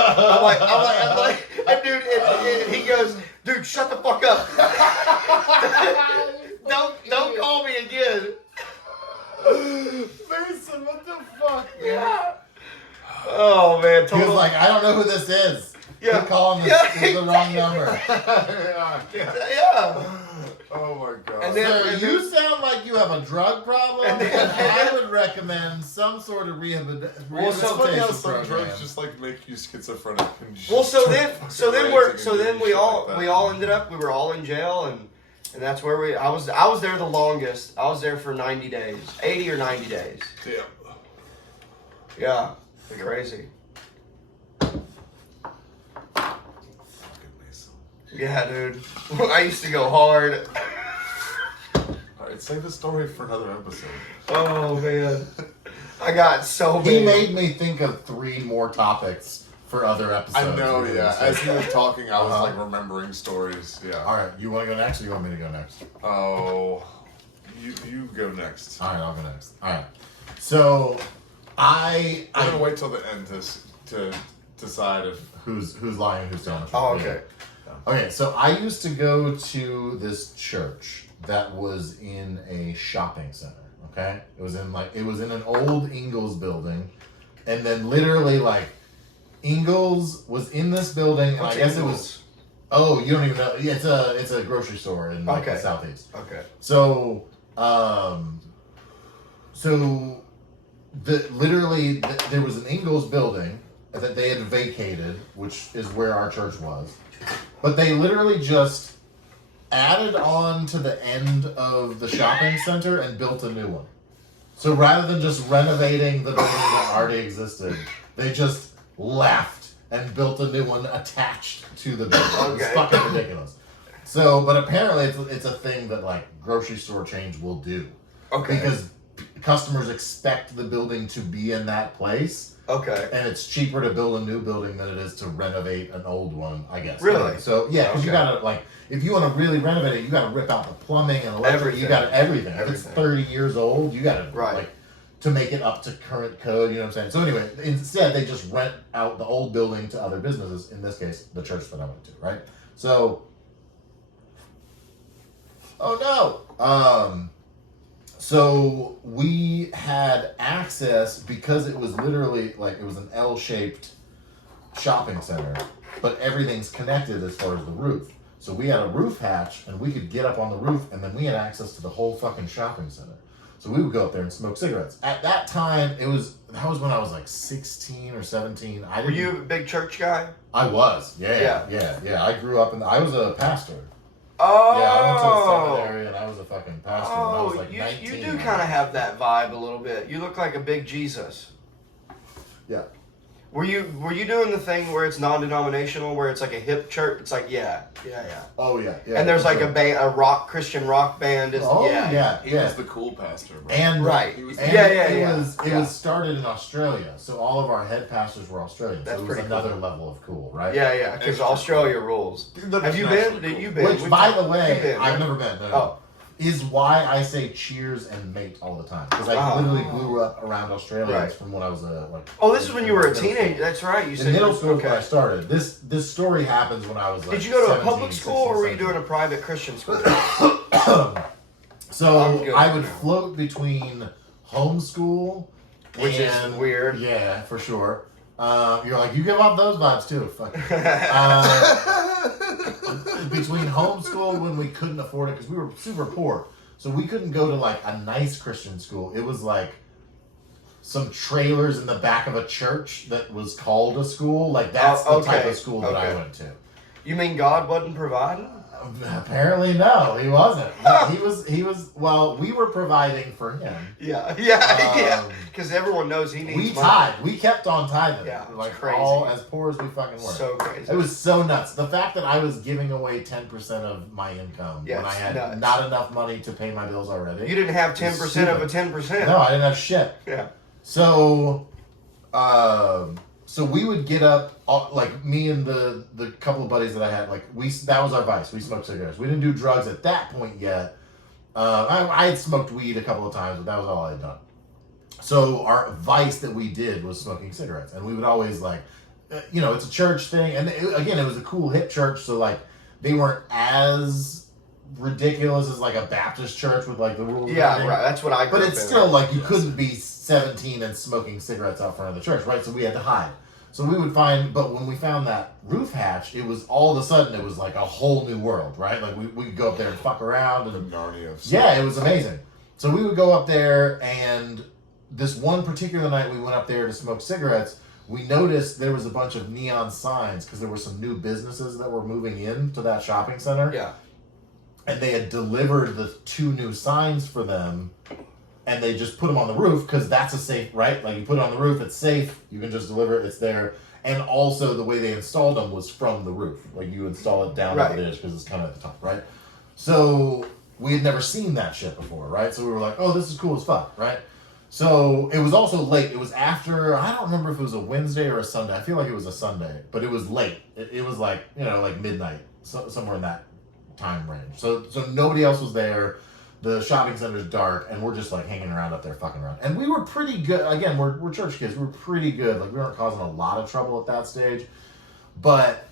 and dude, and he goes, dude, shut the fuck up. don't call me again. Mason, what the fuck? Yeah. Oh, man. He was like, I don't know who this is. Yeah. You're calling the wrong number. Yeah. Oh my god. And then, Sir, you sound like you have a drug problem, and I would recommend some sort of rehabilitation It's funny how some program. drugs just like make you schizophrenic. And Well, so then we all all ended up, we were all in jail, and that's where I was there the longest. I was there for 90 days, 80 or 90 days. Damn. Yeah, crazy. Yeah, dude. I used to go hard. Alright, save the story for another episode. Oh, man. I got so big. He made me think of 3 more topics for other episodes. I know, yeah. As he was talking, I was like remembering stories. Yeah. Alright, you want to go next or you want me to go next? Oh, you go next. Alright, I'll go next. Alright. So, I'm gonna wait till the end to decide if who's lying and who's telling the truth. Oh, okay. Okay, so I used to go to this church that was in a shopping center. Okay, it was in an old Ingles building, and then literally like Ingles was in this building, and What's I guess Ingles? it was. Oh, you don't even know? Yeah, it's a grocery store in like, the southeast. Okay. So there was an Ingles building that they had vacated, which is where our church was. But they literally just added on to the end of the shopping center and built a new one. So rather than just renovating the building that already existed, they just left and built a new one attached to the building. Okay. It's fucking ridiculous. So, but apparently it's a thing that like grocery store chains will do. Okay. Because customers expect the building to be in that place. Okay. And it's cheaper to build a new building than it is to renovate an old one, I guess. Really? So yeah, because you gotta like, if you want to really renovate it, you gotta rip out the plumbing and electric. Everything. You gotta everything. If it's 30 years old, you gotta Right. like to make it up to current code. You know what I'm saying? So anyway, instead they just rent out the old building to other businesses. In this case, the church that I went to. Right. So. Oh no. So we had access because it was literally like it was an L-shaped shopping center, but everything's connected as far as the roof. So we had a roof hatch and we could get up on the roof and then we had access to the whole fucking shopping center. So we would go up there and smoke cigarettes. At that time, that was when I was like 16 or 17. Were you a big church guy? I was. Yeah. I grew up I was a pastor. Oh. Yeah, I went to the seminary and I was a fucking pastor when I was like 19. You do kind of have that vibe a little bit. You look like a big Jesus. Yeah. Were you doing the thing where it's non-denominational, where it's like a hip church? It's like yeah. Oh yeah. And there's like a Christian rock band. He He was the cool pastor, bro. And right. He was, It was started in Australia, so all of our head pastors were Australian. That's so it was pretty another cool. level of cool, right? Yeah, because Australia rules. Have you been? You've been. Which, by the way, been, I've right? never been. No. Oh. Is why I say cheers and mate all the time, because I literally grew up around Australia Right. from when I was like. Oh, this is when you were a middle teenager. school. That's right. You said In middle school okay. when I started. This story happens when I was like. Did you go to a 17, public school 16, or were you 17. doing a private Christian school? So I'm good I would now. float between homeschool, Which is and- weird. Yeah, for sure. You're like, you give off those vibes too. Fuck. Between homeschool when we couldn't afford it because we were super poor, so we couldn't go to like a nice Christian school. It was like some trailers in the back of a church that was called a school. Like that's the type okay. of school that I Okay. went to. You mean God wasn't providing? Apparently, no, he wasn't. He was. Well, we were providing for him. Yeah. Because everyone knows he needs We money. tithed. We kept on tithing. Yeah, it's like crazy. all as poor as we fucking were. So crazy. It was so nuts. The fact that I was giving away 10% of my income Yeah, when I it's had nuts. not enough money to pay my bills already. You didn't have 10% of a stupid. 10%. No, I didn't have shit. Yeah. So, so we would get up, like me and the couple of buddies that I had, like that was our vice. We smoked cigarettes. We didn't do drugs at that point yet. I had smoked weed a couple of times, but that was all I had done. So our vice that we did was smoking cigarettes, and we would always like, it's a church thing, and it was a cool hip church, so like they weren't as ridiculous as like a Baptist church with like the rules. and Yeah, everything. right. That's what I grew But up it's in. still like you couldn't be 17 and smoking cigarettes out front of the church, right? So we had to hide. So we would find, but when we found that roof hatch, it was all of a sudden it was like a whole new world, right? Like we could go up there and fuck around The and Narnia of yeah, it was amazing. So we would go up there, and this one particular night we went up there to smoke cigarettes. We noticed there was a bunch of neon signs because there were some new businesses that were moving into that shopping center. Yeah. And they had delivered the 2 new signs for them, and they just put them on the roof because that's a safe, right? Like you put it on the roof, it's safe, you can just deliver it, it's there. And also the way they installed them was from the roof. Like you install it down Right. at the edge because it's kind of at the top, right? So we had never seen that shit before, right? So we were like, oh, this is cool as fuck, right? So it was also late. It was after, I don't remember if it was a Wednesday or a Sunday. I feel like it was a Sunday, but it was late. It was like, like midnight, somewhere in that time range. So nobody else was there. The shopping center's dark, and we're just like hanging around up there, fucking around. And we were pretty good. Again, we're church kids. We were pretty good. Like we weren't causing a lot of trouble at that stage, but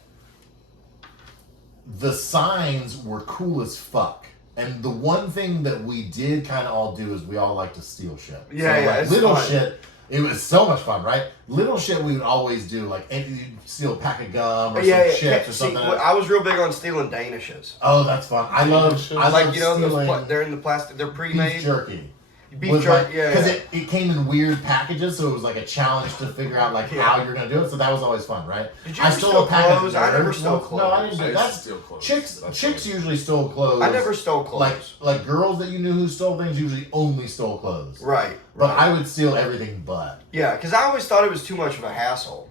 the signs were cool as fuck. And the one thing that we did kind of all do is we all like to steal shit. Yeah, it's little fun. shit. It was so much fun, right? Little shit we would always do, like you'd steal a pack of gum or some chips or See, something. I was real big on stealing Danishes. Oh, that's fun. I love Like, those stealing they're in the plastic, they're pre-made. beef jerky. Beef jerky, Because it came in weird packages, so it was like a challenge to figure out like how you're gonna do it. So that was always fun, right? Did you I ever stole steal a pack clothes? of I never Nerds. stole No, clothes. I didn't do I that. used to That's steal clothes. chicks. That's Chicks funny. usually stole clothes. I never stole clothes. Like girls that you knew who stole things usually only stole clothes. Right. But I would steal everything but. Yeah, because I always thought it was too much of a hassle.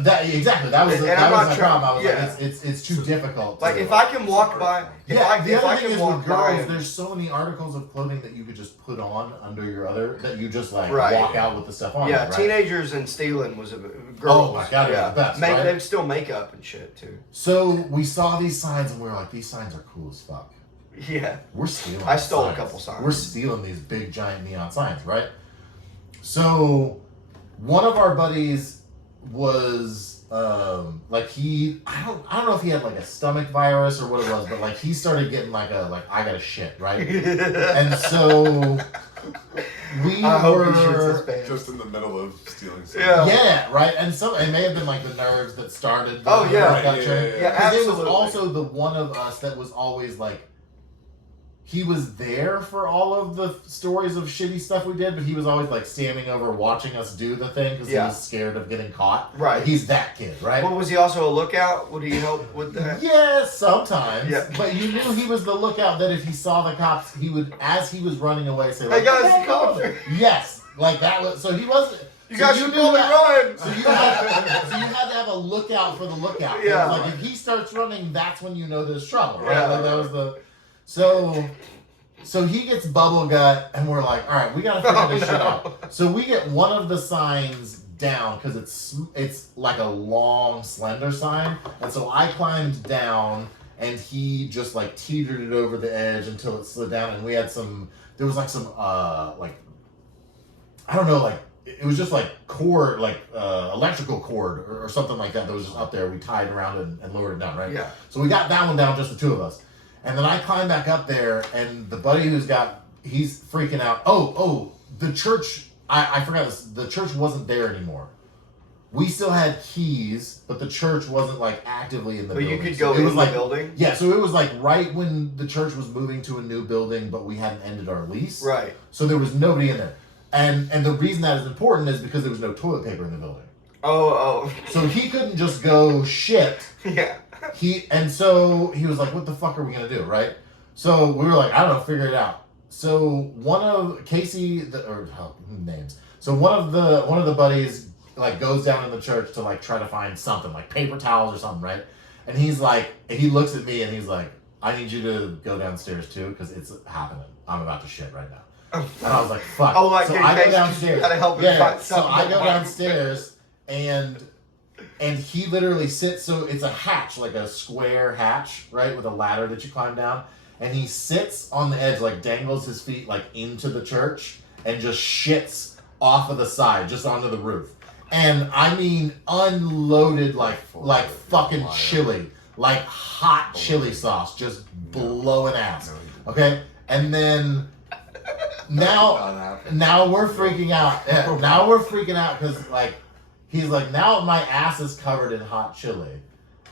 That exactly. That was And that I'm was not my trying- problem. I was yeah. like, it's too difficult. Like to- if I can walk by, the if I other thing can is walk with by, girls, there's so many articles of clothing that you could just put on under your other that you just like Right. walk out with the stuff on. yeah, it, right? teenagers and stealing was a girls. Oh my God, it was the best, right? They still makeup and shit too. So we saw these signs and we were like, these signs are cool as fuck. Yeah. We're stealing. I these stole a signs. couple signs. We're stealing these big giant neon signs, right? So one of our buddies was like I don't know if he had like a stomach virus or what it was, but like he started getting like I got a shit, right? And so we I hope were he shits his pants. Just in the middle of stealing something. Yeah. yeah, right. And it may have been like the nerds that started. The Oh, yeah. nerd culture. Right, yeah, 'Cause it was absolutely. also the one of us that was always like, he was there for all of the stories of shitty stuff we did, but he was always like standing over watching us do the thing because Yeah. he was scared of getting caught. Right. Like, he's that kid, right? Well, was he also a lookout? Would he help with that? Yeah, sometimes. Yeah. But you knew he was the lookout that if he saw the cops, he would, as he was running away, say, Hey like, guys, "Hey, the cops are-" Yes. Like that was, so he wasn't, You guys should probably run. So you had to have a lookout for the lookout. Yeah. Like if he starts running, that's when you know there's trouble, right? Yeah. Like that was the. So he gets bubble gut, and we're like, all right, we gotta figure this shit out. So we get one of the signs down because it's like a long, slender sign, and so I climbed down, and he just like teetered it over the edge until it slid down, and we had there was like some like I don't know, like it was just like cord, like electrical cord or something like that was just up there. We tied around it and lowered it down, right? Yeah. So we got that one down, just the two of us. And then I climb back up there, and the buddy he's freaking out. Oh, the church, I forgot this. The church wasn't there anymore. We still had keys, but the church wasn't like actively in the building. But you could go in the building? Yeah, so it was like right when the church was moving to a new building, but we hadn't ended our lease. Right. So there was nobody in there. And the reason that is important is because there was no toilet paper in the building. Oh. So he couldn't just go shit. Yeah. So he was like, what the fuck are we gonna do, right? So we were like, I don't know, figure it out. So one of names. So one of the buddies like goes down in the church to like try to find something, like paper towels or something, right? And he's like, he looks at me and he's like, I need you to go downstairs too, because it's happening. I'm about to shit right now. And I was like, fuck. Oh, like, so I go downstairs. You gotta help him find so something. I go downstairs and he literally sits, so it's a hatch, like a square hatch, right, with a ladder that you climb down. And he sits on the edge, like dangles his feet like into the church and just shits off of the side, just onto the roof. And I mean unloaded like fucking chili, like hot chili sauce, just blowing ass. Okay? And then now we're freaking out. Yeah, now we're freaking out because like he's like, now my ass is covered in hot chili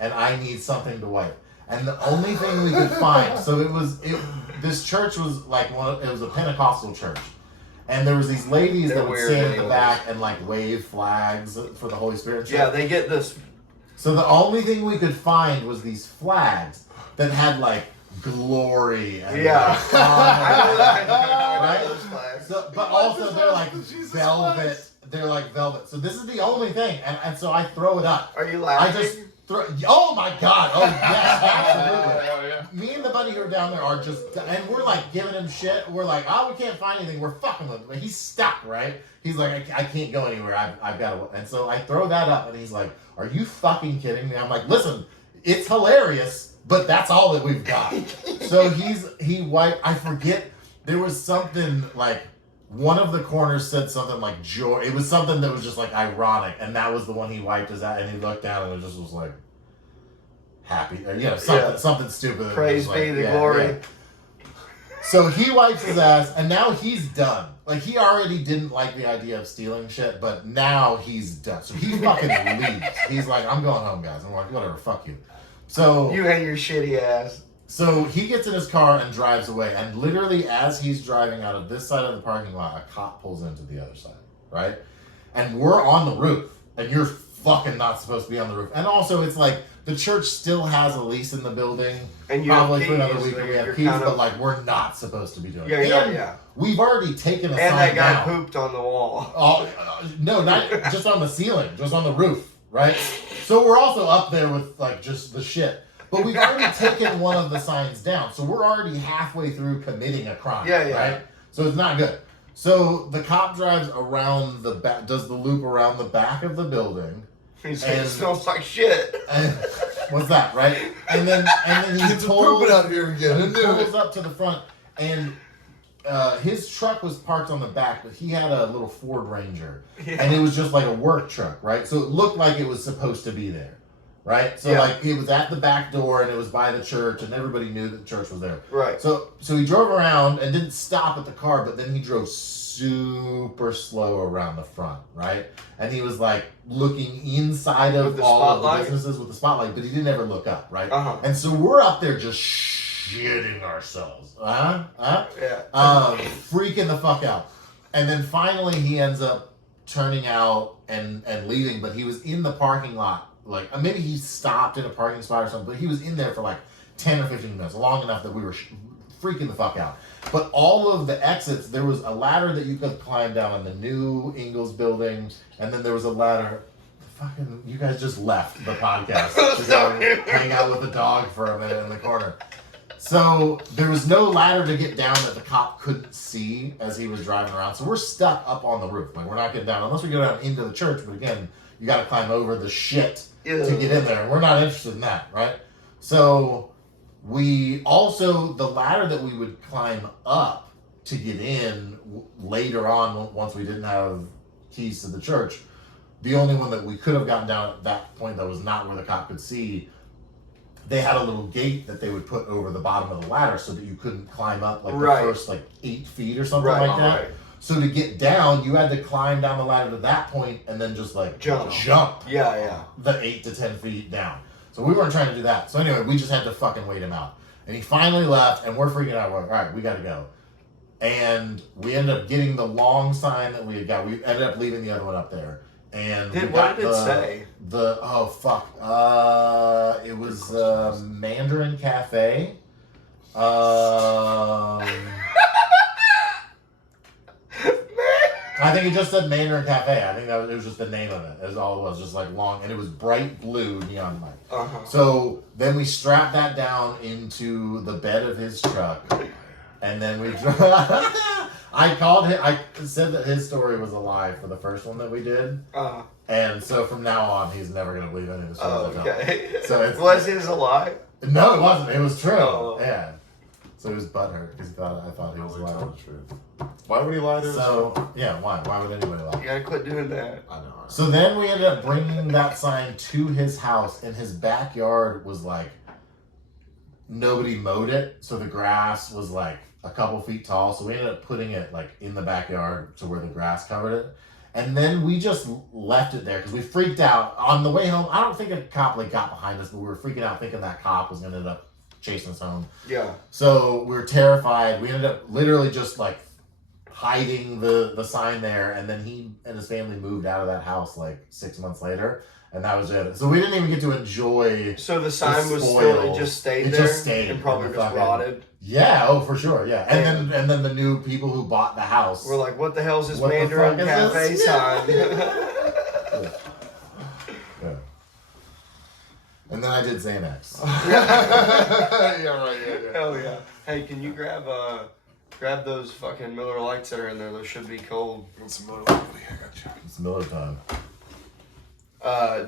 and I need something to wipe. And the only thing we could find, this church was like it was a Pentecostal church. And there was these ladies that would stand in the back and like wave flags for the Holy Spirit. Yeah, they get this. So the only thing we could find was these flags that had like glory. And yeah. Right? So, but also they're like velvet. They're like velvet. So this is the only thing. And so I throw it up. Are you laughing? I just oh my God. Oh yes, absolutely. Me and the buddy who are down there are just, and we're like giving him shit. We're like, oh, we can't find anything. We're fucking with him. He's stuck, right? He's like, I can't go anywhere. I've got to. And so I throw that up, and he's like, are you fucking kidding me? I'm like, listen, it's hilarious, but that's all that we've got. So he wiped. I forget. There was something like one of the corners said something like joy. It was something that was just like ironic, and that was the one he wiped his out, and he looked down, and it just was like. Happy, or something stupid. Praise be the glory. Yeah. So he wipes his ass, and now he's done. Like he already didn't like the idea of stealing shit, but now he's done. So he fucking leaves. He's like, I'm going home, guys. I'm like, whatever, fuck you. So you and your shitty ass. So he gets in his car and drives away, and literally as he's driving out of this side of the parking lot, a cop pulls into the other side, right? And we're on the roof, and you're fucking not supposed to be on the roof. And also, it's like. The church still has a lease in the building, and probably for another week. We have keys, but like we're not supposed to be doing it. Yeah. We've already taken a sign down. And that guy pooped on the wall. No, not just on the ceiling, just on the roof, right? So we're also up there with like just the shit. But we've already taken one of the signs down, so we're already halfway through committing a crime, right? So it's not good. So the cop drives around the back, does the loop around the back of the building. He's like, it smells like shit. And, what's that, right? And then he pulls out here again. He pulls up to the front, and his truck was parked on the back, but he had a little Ford Ranger, and it was just like a work truck, right? So it looked like it was supposed to be there, right? So like it was at the back door, and it was by the church, and everybody knew that the church was there, right? So he drove around and didn't stop at the car, but then he drove super slow around the front, right? And he was like looking inside of all of the businesses with the spotlight, but he didn't ever look up, right? And so we're up there just shitting ourselves, freaking the fuck out. And then finally he ends up turning out and leaving, but he was in the parking lot, like maybe he stopped in a parking spot or something, but he was in there for like 10 or 15 minutes, long enough that we were freaking the fuck out. But all of the exits, there was a ladder that you could climb down on the new Ingalls building, and then there was a ladder. Fucking, you guys just left the podcast to go hang out with the dog for a minute in the corner. So there was no ladder to get down that the cop couldn't see as he was driving around. So we're stuck up on the roof. Like, we're not getting down unless we go down into the church. But again, you got to climb over the shit to get in there. And we're not interested in that, right? So we also, the ladder that we would climb up to get in later on, once we didn't have keys to the church, the only one that we could have gotten down at that point that was not where the cop could see, they had a little gate that they would put over the bottom of the ladder so that you couldn't climb up like the first 8 feet or something like that. Right. So to get down, you had to climb down the ladder to that point and then just like jump. Yeah. The 8 to 10 feet down. So we weren't trying to do that. So anyway, we just had to fucking wait him out. And he finally left, and we're freaking out. We're like, all right, we got to go. And we ended up getting the long sign that we had got. We ended up leaving the other one up there. And what did it say? It was Mandarin Cafe. I think it just said Mandarin Cafe. I think it was just the name of it. That's all it was, just like long, and it was bright blue neon light. So then we strapped that down into the bed of his truck, and then we. I called him. I said that his story was a lie for the first one that we did. And so from now on, he's never going to believe any of the stories I tell. Okay. So was his a lie? No, it wasn't. It was true. Oh. Yeah. So he was butthurt because I thought he was lying. Told the truth. Why would he lie to us? So, yeah, why? Why would anybody lie? You got to quit doing that. I know. So then we ended up bringing that sign to his house, and his backyard was like, nobody mowed it, so the grass was like a couple feet tall. So we ended up putting it like in the backyard to where the grass covered it. And then we just left it there because we freaked out on the way home. I don't think a cop like got behind us, but we were freaking out thinking that cop was going to end up chasing us home. Yeah. So we were terrified. We ended up literally just like hiding the sign there, and then he and his family moved out of that house like 6 months later, and that was it. So we didn't even get to enjoy. So the sign was still, it just stayed there? It just stayed. And probably just rotted? Yeah, oh for sure, yeah. And then the new people who bought the house were like, what the hell's this Mandarin Cafe sign? Yeah. And then I did Xanax. Yeah, right, yeah. Hell yeah. Hey, can you grab those fucking Miller Lights that are in there? Those should be cold. What's some Miller Light? I got you. It's Miller time.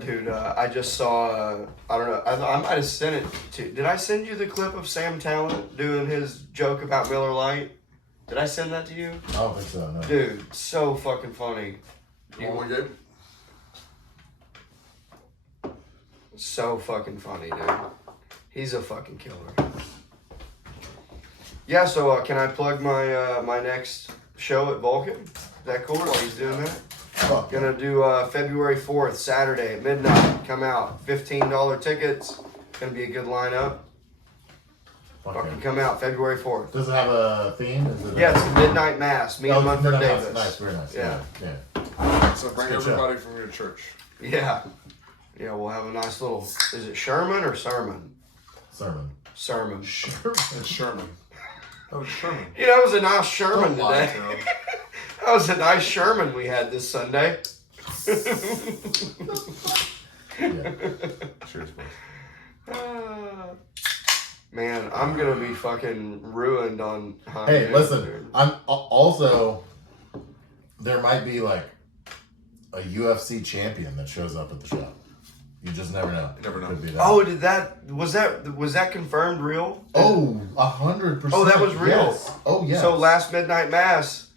Dude, I just saw, I don't know, I might have sent it to, did I send you the clip of Sam Talent doing his joke about Miller Lite? Did I send that to you? I don't think so, no. Dude, so fucking funny. Gabe? So fucking funny, dude. He's a fucking killer. Yeah, so can I plug my my next show at Vulcan? Is that cool? While he's doing that? Oh. Gonna do February 4th, Saturday at midnight. Come out. $15 tickets. Gonna be a good lineup. Okay. Fucking come out February 4th. Does it have a theme? Is it Yeah, it's a midnight mass. Me and Munford Davis. Nice, very nice. Yeah. So bring everybody from your church. Yeah. Yeah, we'll have a nice little, is it Sherman or Sermon? Sermon. Sermon. It's Sherman. Oh, Sherman. You know, it was a nice Sherman Don't lie today. to him. That was a nice Sherman we had this Sunday. Yeah. Cheers, boys. Man, I'm gonna be fucking ruined on. Hey, listen. I'm also. There might be like a UFC champion that shows up at the show. You just never know. You never know. Could be that. Oh, was that confirmed real? Oh, 100%. Oh, that was real. Yes. Oh, yeah. So last midnight mass,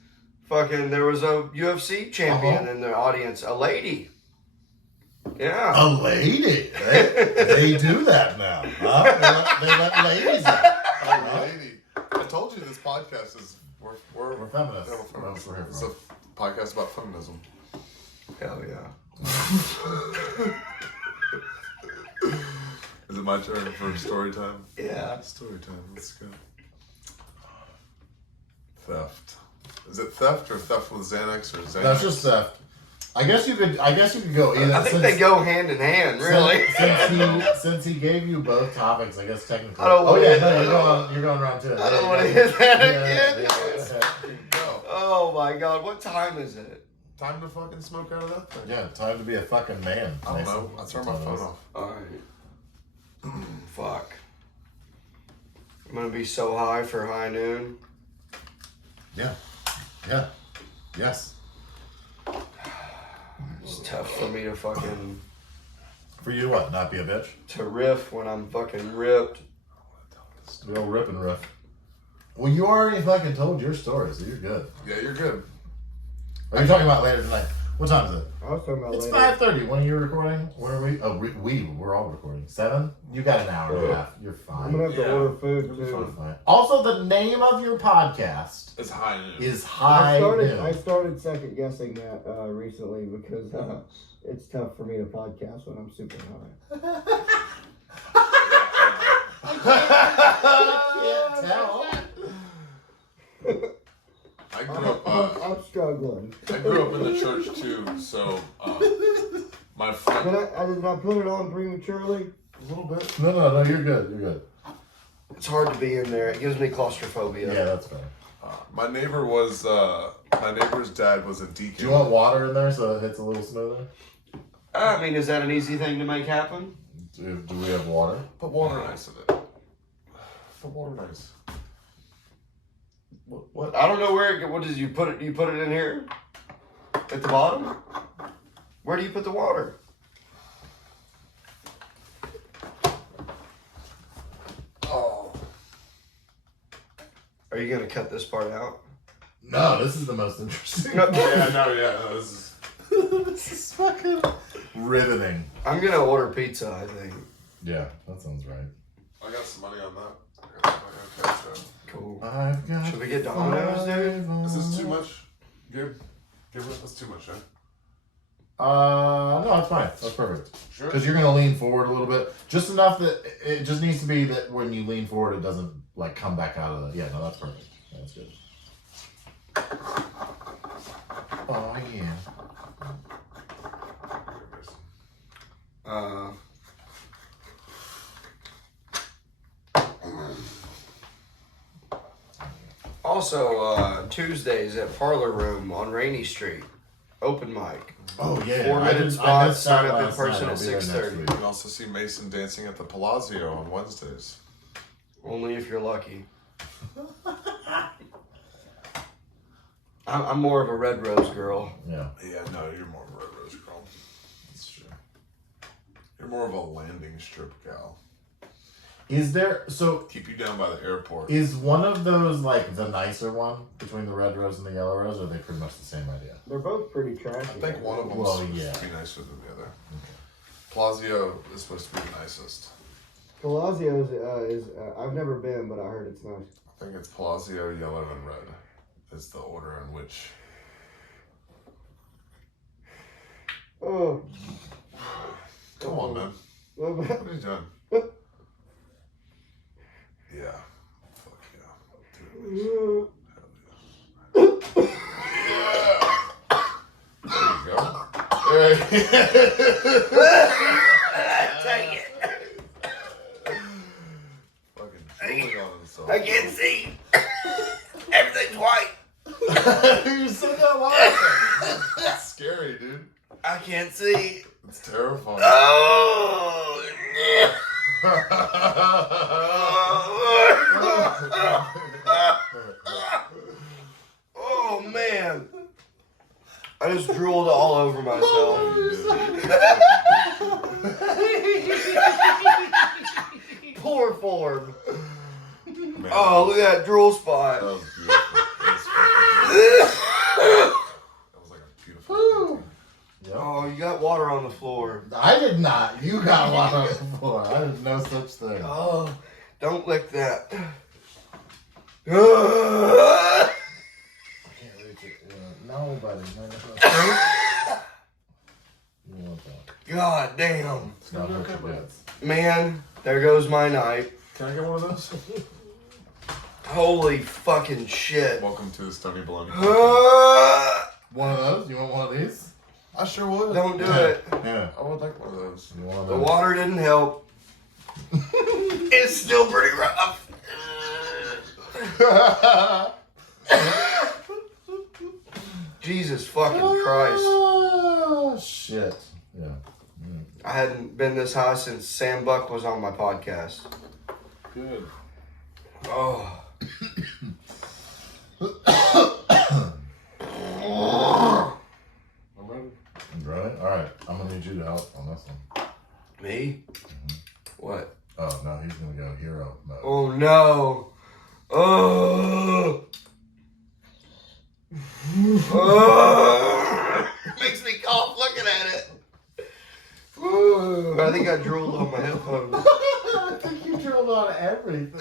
fucking, there was a UFC champion in the audience, a lady. Yeah. A lady. They do that now. Huh? They let ladies out. Oh, lady. I told you this podcast is we're feminists. Yeah, we're feminists. It's a podcast about feminism. Hell yeah. Is it my turn for story time? Yeah. Story time. Let's go. Theft. Is it theft or theft with Xanax or Xanax? That's just theft. I guess you could go either. I think they go hand in hand, really. Since he gave you both topics, I guess technically. I don't want to. You're going round 2. I don't want to hit that again. Go. Oh my god, what time is it? Time to fucking smoke out of that thing. Yeah, time to be a fucking man. I don't know. I turned my phone off. Alright. Fuck. I'm gonna be so high for high noon. Yeah. Yes. It's tough for me to fucking For you, what? Not be a bitch? to riff when I'm fucking ripped. We'll rip and riff. Well, you already fucking told your story, so you're good. Yeah, you're good. Are you talking about later tonight? What time is it? I was talking about It's later. 5:30. When are you recording? Where are we? Oh, we're all recording. 7? You got an hour and a half. You're I'm fine. gonna have to Yeah. order food You're too. fine. Also, the name of your podcast It's high noon. is High I Noon. started second guessing that recently because it's tough for me to podcast when I'm super high. I can't tell. I grew up. I'm struggling. I grew up in the church too, so my friend. I did not put it on prematurely. A little bit. No, you're good. You're good. It's hard to be in there. It gives me claustrophobia. Yeah, that's fine. My neighbor's dad was a deacon. Do you want water in there so it hits a little smoother? I mean, is that an easy thing to make happen? Do we have water? Put water ice in it. Put water ice. What? I don't know where. What did you put it? You put it in here at the bottom. Where do you put the water? Oh. Are you gonna cut this part out? No, this is the most interesting. No. Yeah, this is. This is fucking riveting. I'm gonna order pizza. I think. Yeah, that sounds right. I got some money on that. I got cash out. Cool. I've got Should we get Domino's, dude? Is this too much? Gabe? That's too much, eh? No, it's fine. That's perfect. Sure. Because you're gonna lean forward a little bit, just enough that it just needs to be that when you lean forward, it doesn't like come back out of the. Yeah, no, that's perfect. That's good. Oh yeah. Also, Tuesdays at Parlor Room on Rainy Street, open mic. Oh yeah. 4-minute spots. Sign up in person at 6:30. You can also see Mason dancing at the Palazzo on Wednesdays. Only if you're lucky. I'm more of a Red Rose girl. Yeah. Yeah, no, you're more of a Red Rose girl. That's true. You're more of a landing strip gal. Is there Keep you down by the airport. is one of those like the nicer one between the red rose and the yellow rose, or are they pretty much the same idea? They're both pretty trashy. I think one of them Well, is supposed yeah. to be nicer than the other. Palazzo is supposed to be the nicest. Palazzo's is I've never been, but I heard it's nice. I think it's Palazzo, yellow, and red is the order in which. Oh. Come on, man. Well, What are you doing? Yeah. Fuck yeah. There you go. Take it. Fucking drooling on himself. I can't see. Everything's white. You're so dumb. That's scary, dude. I can't see. It's terrifying. Oh. Oh man. I just drooled all over myself. Poor form. Man, Oh, look at that drool spot. that was beautiful. That was like a beautiful painting. Oh, you got water on the floor. I did not. You got one on the floor. I did no such thing. Oh, don't lick that. I can't reach it. No, buddy. You want that? God damn. It's not hurt your guts. Man, there goes my night. Can I get one of those? Holy fucking shit. Welcome to the Stoney Baloney. One of those? You want one of these? I sure would. Don't do it. Yeah. I would like one of those. You want The those? water didn't help. It's still pretty rough. Jesus fucking Christ. Oh, shit. Yeah. I hadn't been this high since Sam Buck was on my podcast. Good. Oh. I'm ready. Really? Alright. I'm gonna need you to help on this one. Me? What? Oh, no, he's gonna go hero mode. Oh no. Oh. Oh. Makes me cough looking at it. Ooh, I think I drooled on my headphones. I think you drilled on everything.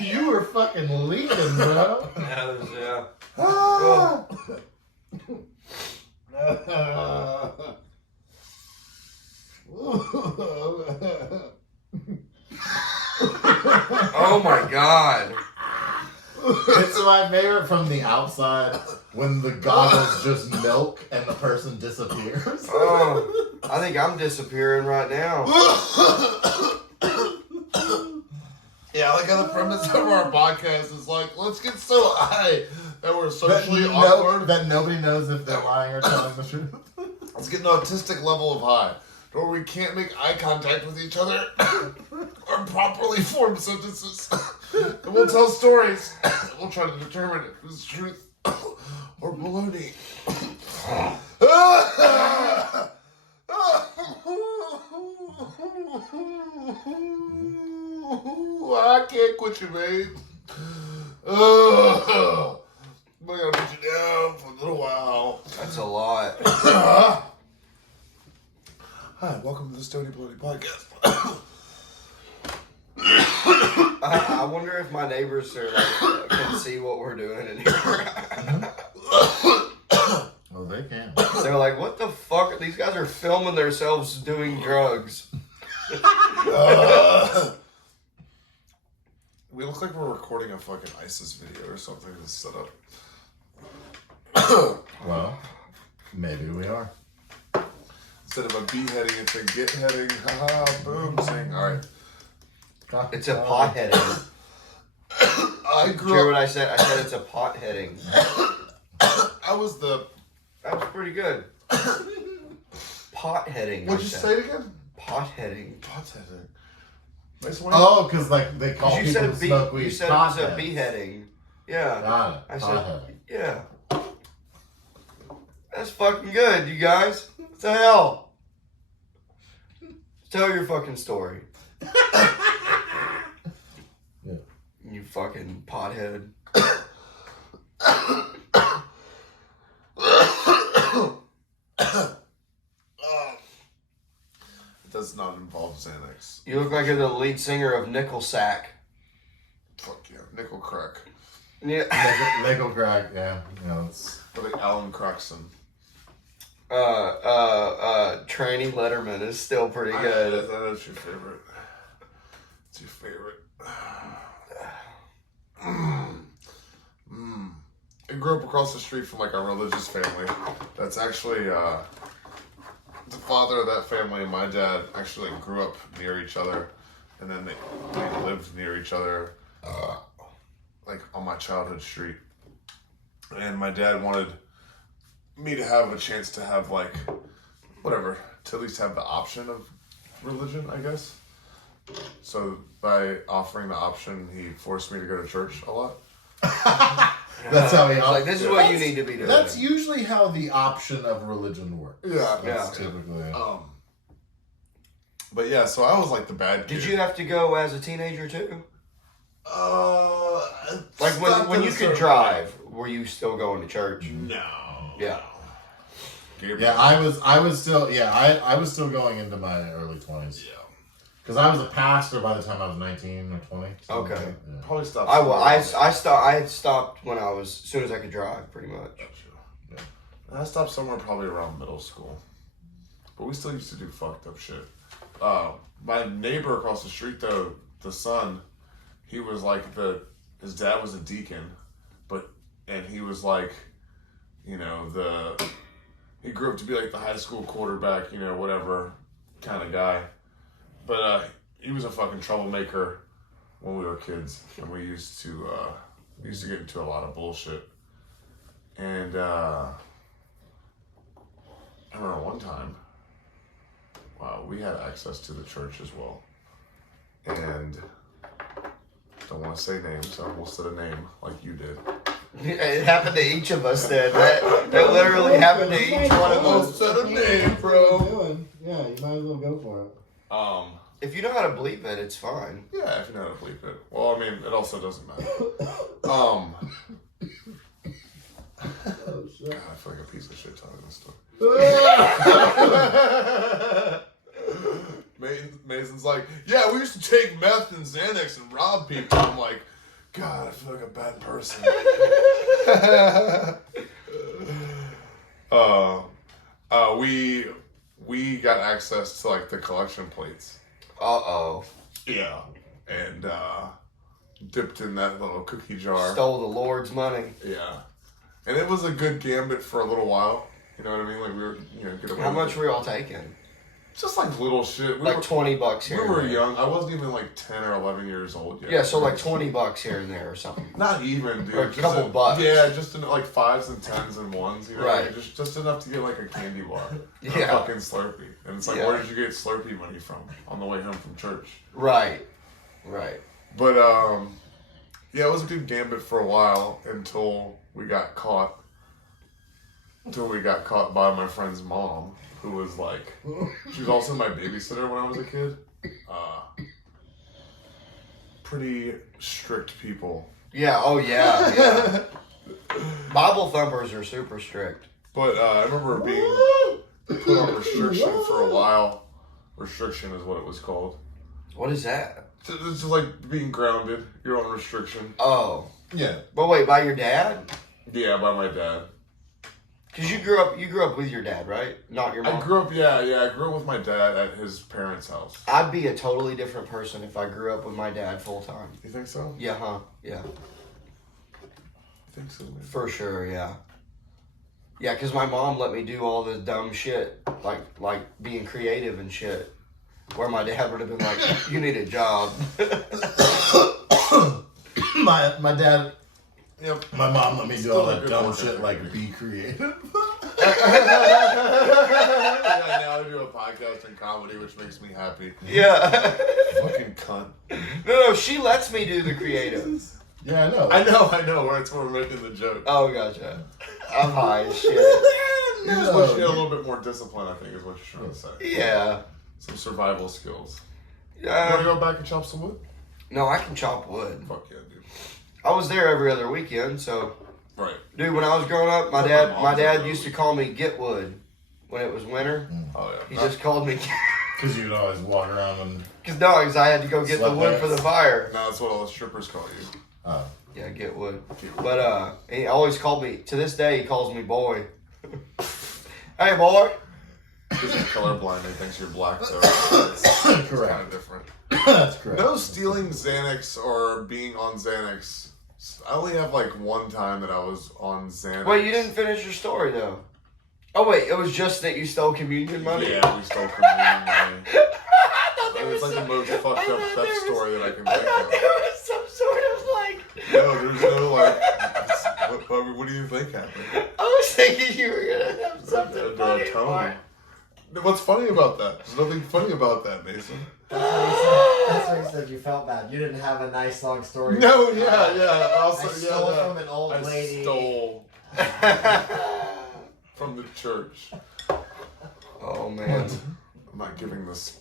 You were fucking leaking, bro. Yeah. Ah. Oh my god. It's my favorite from the outside when the goggles just milk and the person disappears. Oh, I think I'm disappearing right now. Yeah, like how the premise of our podcast is like, let's get so high that we're That, socially awkward. that nobody knows if they're lying or telling the truth. Let's get an autistic level of high, where we can't make eye contact with each other or properly form sentences. And we'll tell stories. We'll try to determine if it's truth or baloney. I can't quit you, babe. I gotta put you down for a little while. That's a lot. Hi, welcome to the Stoney Baloney podcast. I wonder if my neighbors are like, can see what we're doing in here. Oh, they can. They're like, what the fuck? These guys are filming themselves doing drugs. We look like we're recording a fucking ISIS video or something to set up. Well, maybe we are. Instead of a beheading, it's a get heading. Haha, boom, sing. Alright. It's a pot heading. I Did you grew hear up. what I said? I said it's a pot heading. I was the. That was pretty good. Pot heading. What'd I you said. say it again? Pot heading. Pot heading. Nice one. Oh, because like they call You people said who smoke weed you said it was a potheads. beheading. Yeah. Got it. I said, Pothead. yeah. That's fucking good, you guys. What the hell? Tell your fucking story. Yeah. You fucking pothead. It does not involve Xanax. You look like you're the lead singer of Nickel Sack. Fuck yeah. Nickel crack. Yeah. Legal crack, yeah. You know, it's Or like Alan Craxton. Tranny Letterman is still pretty That good. is your favorite. It's your favorite. I grew up across the street from like a religious family. That's actually the father of that family and my dad actually grew up near each other, and then they lived near each other, like on my childhood street. And my dad wanted me to have a chance to have like whatever, to at least have the option of religion, I guess. So by offering the option, he forced me to go to church a lot. that's how he. It's like, this is what you need to be doing. That's usually how the option of religion works. Yeah, That's typically. But yeah, so I was like the bad kid. Did you have to go as a teenager too? Like stopped when at you a could certain drive, were you still going to church? No. Yeah. Gabriel. Yeah, I was still going into my early 20s. Yeah. Because I was a pastor by the time I was 19 or 20. Okay. Yeah. Probably stopped. I had stopped when I was as soon as I could drive, pretty much. Yeah. I stopped somewhere probably around middle school. But we still used to do fucked up shit. My neighbor across the street though, the son, he was like his dad was a deacon, and he was like, you know, he grew up to be like the high school quarterback, you know, whatever kind of guy. But he was a fucking troublemaker when we were kids, and we used to get into a lot of bullshit. And I remember one time, we had access to the church as well, and don't want to say names. I almost said a name like you did. It happened to each of us then. That literally happened to each one of us. Said a name, bro. Yeah, you might as well go for it. If you know how to bleep it, it's fine. Yeah, if you know how to bleep it. Well, I mean, it also doesn't matter. Oh, shit. God, I feel like a piece of shit telling this story. Mason's like, yeah, we used to take meth and Xanax and rob people. I'm like, God, I feel like a bad person. We got access to like the collection plates. Uh-oh. Yeah. And dipped in that little cookie jar. Stole the Lord's money. Yeah. And it was a good gambit for a little while. You know what I mean? Like we were, get away How with much it. were y'all taking? Just like little shit. Like $20 here. We were and there. young. I wasn't even like 10 or 11 years old yet. Yeah, so like $20 here and there or something. Not even, dude. Or a Just couple bucks. Yeah, just like 5s and 10s and 1s. You know? Right. Like, just enough to get like a candy bar. Yeah. A fucking Slurpee. And it's like, Yeah. where did you get Slurpee money from on the way home from church? Right. But yeah, it was a good gambit for a while until we got caught. Until we got caught by my friend's mom, who was like, she was also my babysitter when I was a kid. Pretty strict people. Yeah, oh yeah, yeah. Bible thumpers are super strict. But I remember being put on restriction for a while. Restriction is what it was called. What is that? It's just like being grounded. You're on restriction. Oh. Yeah. But wait, by your dad? Yeah, by my dad. Because you grew up with your dad, right? Not your mom? I grew up, I grew up with my dad at his parents' house. I'd be a totally different person if I grew up with my dad full time. You think so? Yeah, huh? Yeah. I think so, man. For sure, yeah. Yeah, because my mom let me do all the dumb shit, like being creative and shit. Where my dad would have been like, you need a job. my dad, Yep. my mom let me do Still all a that good dumb work shit ethic, like dude. be creative. Yeah, now I do a podcast and comedy, which makes me happy. Yeah. Fucking cunt. No, she lets me do the creative. Yeah, I know. I know. That's where we're making the joke. Oh, gotcha. I'm high as shit. You just wish you had a little bit more discipline, I think, is what you're trying to say. Yeah. Some survival skills. You want to Yeah. go back and chop some wood? No, I can chop wood. Fuck yeah, dude. I was there every other weekend, so. Right. Dude, when I was growing up, my dad used to call me Get Wood when it was winter. Oh, yeah. He just called me Because you'd always walk around and. because I had to go get the wood for the fire. Now that's what all the strippers call you. Oh. Yeah, Get Wood. But he always called me. To this day, he calls me boy. Hey, boy. Because he's colorblind and thinks you're black, though. It's kind Correct. of different. That's correct. No stealing Xanax or being on Xanax. I only have like one time that I was on Xanax. Wait, you didn't finish your story though. Oh wait, it was just that you stole communion money. Yeah, we stole communion money. I thought there It's was like the most fucked up theft story that I can I think thought of. there was some sort of like. No, there's no like. What do you think happened? I was thinking you were gonna have something The funny. tone. Mark. What's funny about that? There's nothing funny about that, Mason. That's what he said. You felt bad. You didn't have a nice long story. No, yeah. Also, I stole yeah. from an old I lady. stole from the church. Oh man. I'm not giving this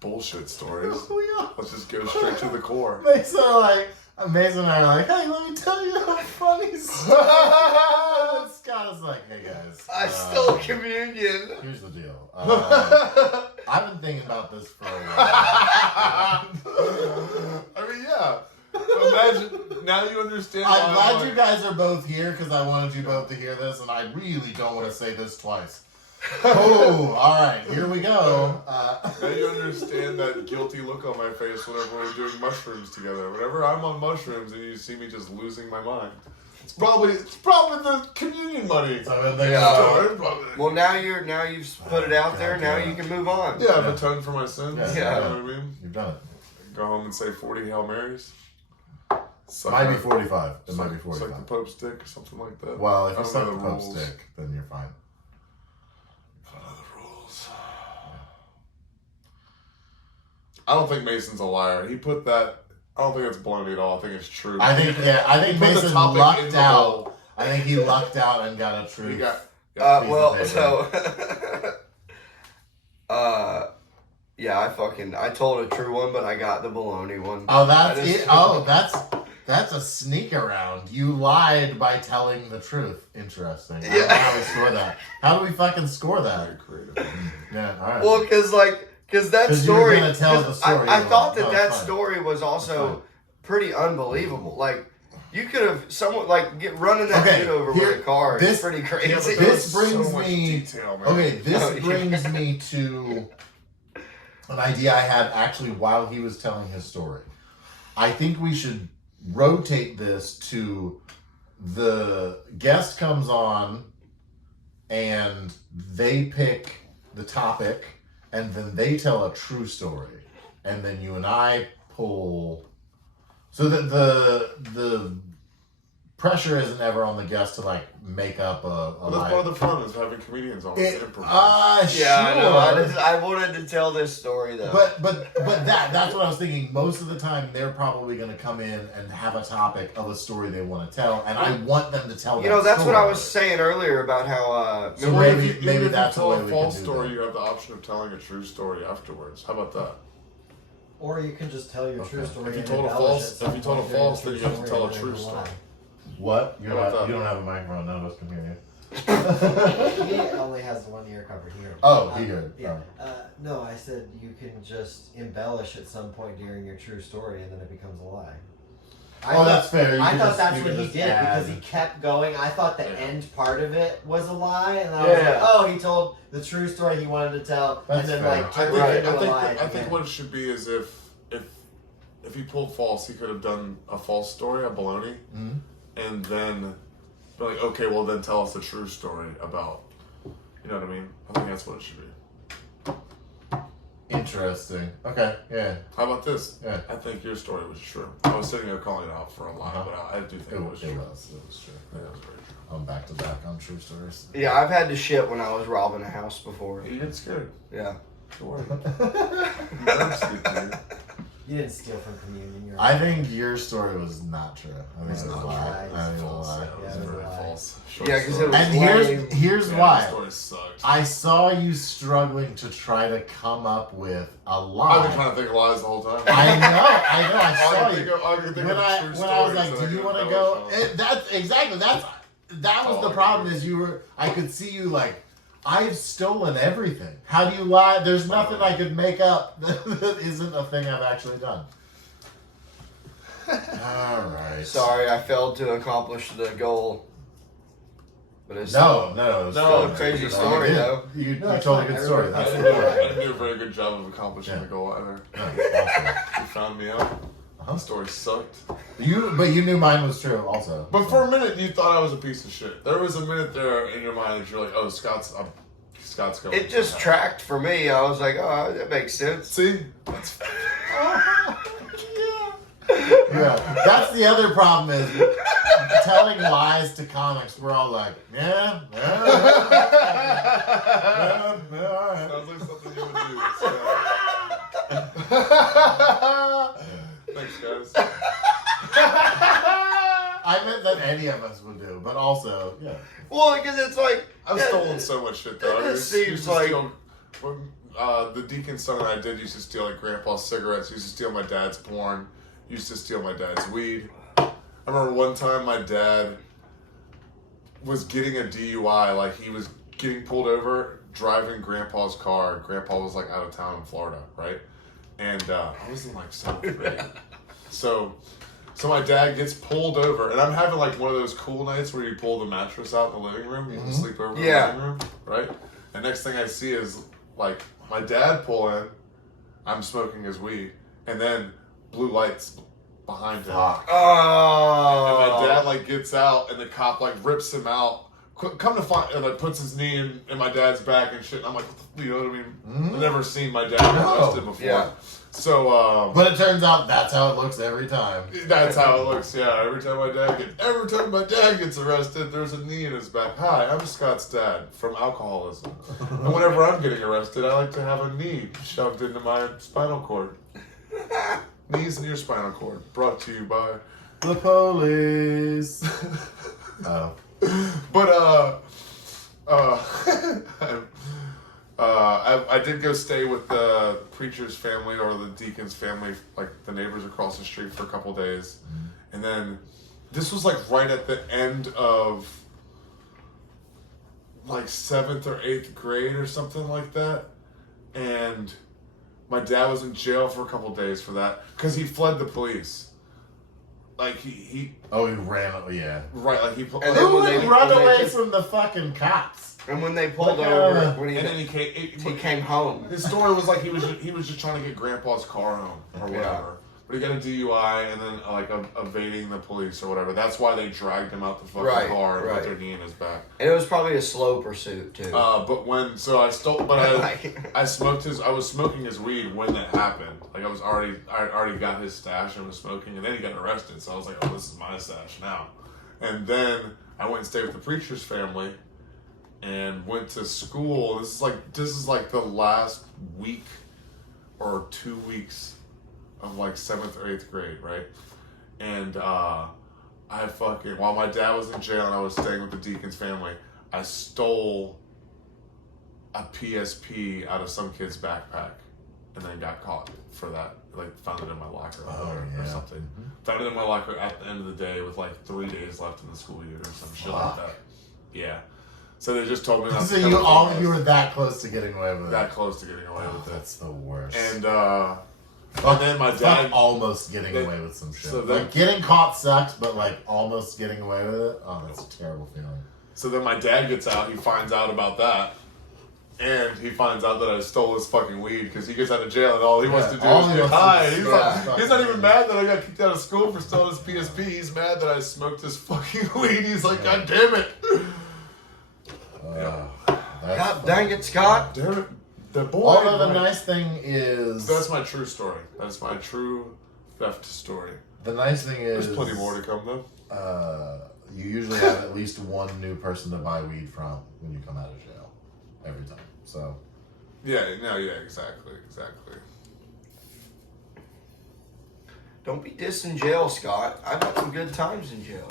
bullshit stories. Oh, Let's just go straight to the core. Mason and I are like, hey, let me tell you a funny story. Scott is like, hey guys. I stole communion. Here's the deal. I've been thinking about this for a while. I mean, yeah. Imagine, now you understand why I'm glad like, you guys are both here because I wanted you both to hear this, and I really don't want to say this twice. Oh, all right, here we go. Now you understand that guilty look on my face whenever we're doing mushrooms together. Whenever I'm on mushrooms and you see me just losing my mind. It's probably the communion money. Well, now you've put it out there. Now you can move on. Yeah, I've atoned for my sins. Yeah. You know what I mean? You've done it. Go home and say 40 Hail Marys. Might be 45. It might be It's 45. like the Pope's dick or something like that. Well, if I you don't suck know the the Pope's rules. dick, then you're fine. I don't know the rules. I don't think Mason's a liar. He put that. I don't think it's baloney at all. I think it's true. I think He put the Mason topic in lucked the out. bowl. I think he lucked out and got a He truth. got. I told a true one, but I got the baloney one. Oh, that's That is- it. Oh, that's a sneak around. You lied by telling the truth. Interesting. I don't know how we score that. How do we fucking score that? Very creative. Yeah, all right. Well, because that 'Cause you were story. gonna tell the 'cause story. I thought No, that it's fine. story was It's also fine. pretty unbelievable. Like, you could have someone running that Okay, dude over here- with a car. this- It's pretty Yeah, crazy. but This there's brings so much me- detail, man. Okay, this Oh, yeah. brings me to an idea I had actually while he was telling his story. I think we should rotate this to the guest comes on and they pick the topic and then they tell a true story. And then you and I pull so that the pressure isn't ever on the guest to like make up a Well, that's lie. part of the fun is having comedians on. It, improvise. sure. Yeah, I know. I wanted to tell this story though. But that's what I was thinking. Most of the time, they're probably going to come in and have a topic of a story they want to tell, and I want them to tell. you know, that's story. what I was saying earlier about how. So Well, maybe- if you, maybe even if that's you the tell way a we false can do story, that. you have the option of telling a true story afterwards. How about that? Or you can just tell your Okay. true story. If you and told a embellish false- it some if you told a point during false, the then you have to tell a and true then story. lie. What? How about that? You don't have a microphone. None of us can hear you. He only has the 1 ear covered here. Oh, he heard. Yeah. No, I said you can just embellish at some point during your true story, and then it becomes a lie. Oh, that's fair. You I can thought just- that's you what can he just did add. because he kept going. I thought the Yeah. end part of it was a lie, and I was Yeah. like, oh, he told the true story he wanted to tell, That's and then fair. like I turned think, it into a lie. I think what it should be is if he pulled false, he could have done a false story, a baloney, Mhm. and then be like, okay, well then tell us the true story about. You know what I mean? I think that's what it should be. Interesting. Okay. Yeah. How about this? Yeah. I think your story was true. I was sitting there calling it out for a lie, Uh-huh. but I do think It it was. was It true. was. It was true. Yeah, it was very true. I'm back to back on true stories. Yeah, I've had to shit when I was robbing a house before. You get scared. Yeah. Don't worry. I'm scared, dude. You didn't steal from communion. You're I think your story was not true. I think It's it was not a lie. true. I think It's it was a false. lie. Yeah, it was Yeah, it was very a lie. false. Yeah, 'cause it was- And lame. here's Yeah, why. the story sucked. I saw you struggling to try to come up with a I've been lie. trying to think of lies the whole time. I know. I All I saw can you. think of, all I can think When of I is true was stories like, that I do you can want to embellish go? on. That's exactly. That was Oh, the I problem. agree. Is you were. I could see you like. I've stolen everything. How do you lie? There's nothing I could make up that isn't a thing I've actually done. All right. Sorry, I failed to accomplish the goal. But it's No. It was No, good. crazy You story, did. though. You No, it's told a fine. good story. Everybody- That's I what didn't, you I didn't do a very good job of accomplishing Yeah. the goal either. awesome. You found me out. Uh-huh. The story sucked. But you knew mine was true also. But for a minute, you thought I was a piece of shit. There was a minute there in your mind that you're like, "Oh, Scott's going." It just tracked for me. I was like, oh, that makes sense. See, that's Yeah, that's the other problem is telling lies to comics. We're all like, yeah, all right. sounds like something you would do. Thanks, guys. I meant that any of us would do, but also, yeah. Well, because it's like I've stolen so much shit though. It I just used seems to like- steal, when, the deacon's son and I did used to steal like grandpa's cigarettes. Used to steal my dad's porn. Used to steal my dad's weed. I remember one time my dad was getting a DUI. Like he was getting pulled over driving grandpa's car. Grandpa was like out of town in Florida, right? And I was in like 7th grade. So my dad gets pulled over, and I'm having like one of those cool nights where you pull the mattress out in the living room, you can sleep over Yeah. in the living room, right? And next thing I see is like my dad pull in, I'm smoking his weed, and then blue lights behind him. Fuck. Oh. And my dad like gets out, and the cop like rips him out. Come to find, and like puts his knee in my dad's back and shit. And I'm like, you know what I mean? I've never seen my dad get arrested before. Yeah. So, But it turns out that's how it looks every time. that's how it looks. Yeah, every time my dad gets arrested, there's a knee in his back. Hi, I'm Scott's dad from alcoholism, and whenever I'm getting arrested, I like to have a knee shoved into my spinal cord. Knees in your spinal cord. Brought to you by The police. Oh. But I did go stay with the preacher's family or the deacon's family, like the neighbors across the street, for a couple days, and then this was like right at the end of like 7th or 8th grade or something like that, and my dad was in jail for a couple days for that because he fled the police. Like he Oh, he ran. Yeah. right, like he And Who then when would they- run when they away just- from the fucking cops? And when they pulled Like, over, when and then he came home. His story was like he was just trying to get Grandpa's car home or Yeah. whatever. But he got a DUI and then like evading the police or whatever. That's why they dragged him out the fucking Right, car and right. put their knee in his back. And it was probably a slow pursuit too. But when I was smoking his weed when that happened. Like I already got his stash and was smoking, and then he got arrested. So I was like, oh, this is my stash now. And then I went and stayed with the preacher's family, and went to school. This is like the last week or 2 weeks of like 7th or 8th grade, right? And while my dad was in jail and I was staying with the deacon's family, I stole a PSP out of some kid's backpack and then got caught for that. Like found it in my locker or something. Mm-hmm. Found it in my locker at the end of the day with like 3 days left in the school year or some shit like that. Yeah. So they just told me not So to you were that close to getting away with it. that close to getting away with it. That's the worst. And then my dad Fuck almost getting they- away with some shit. so then- like getting caught sucks, but like almost getting away with it. Oh, that's a terrible feeling. So then my dad gets out, he finds out about that, and he finds out that I stole his fucking weed because he gets out of jail and all he wants to do all is he get wants to high. do is He's not even mad that I got kicked out of school for stealing his PSP. He's mad that I smoked his fucking weed. He's like, God damn it. God dang it, Scott. Damn it. The boy. Although the nice thing is, That's my true story. That's my true theft story. the nice thing is, There's plenty more to come though. You usually have at least one new person to buy weed from when you come out of jail every time. So Yeah, exactly. Don't be dissing in jail, Scott. I've had some good times in jail.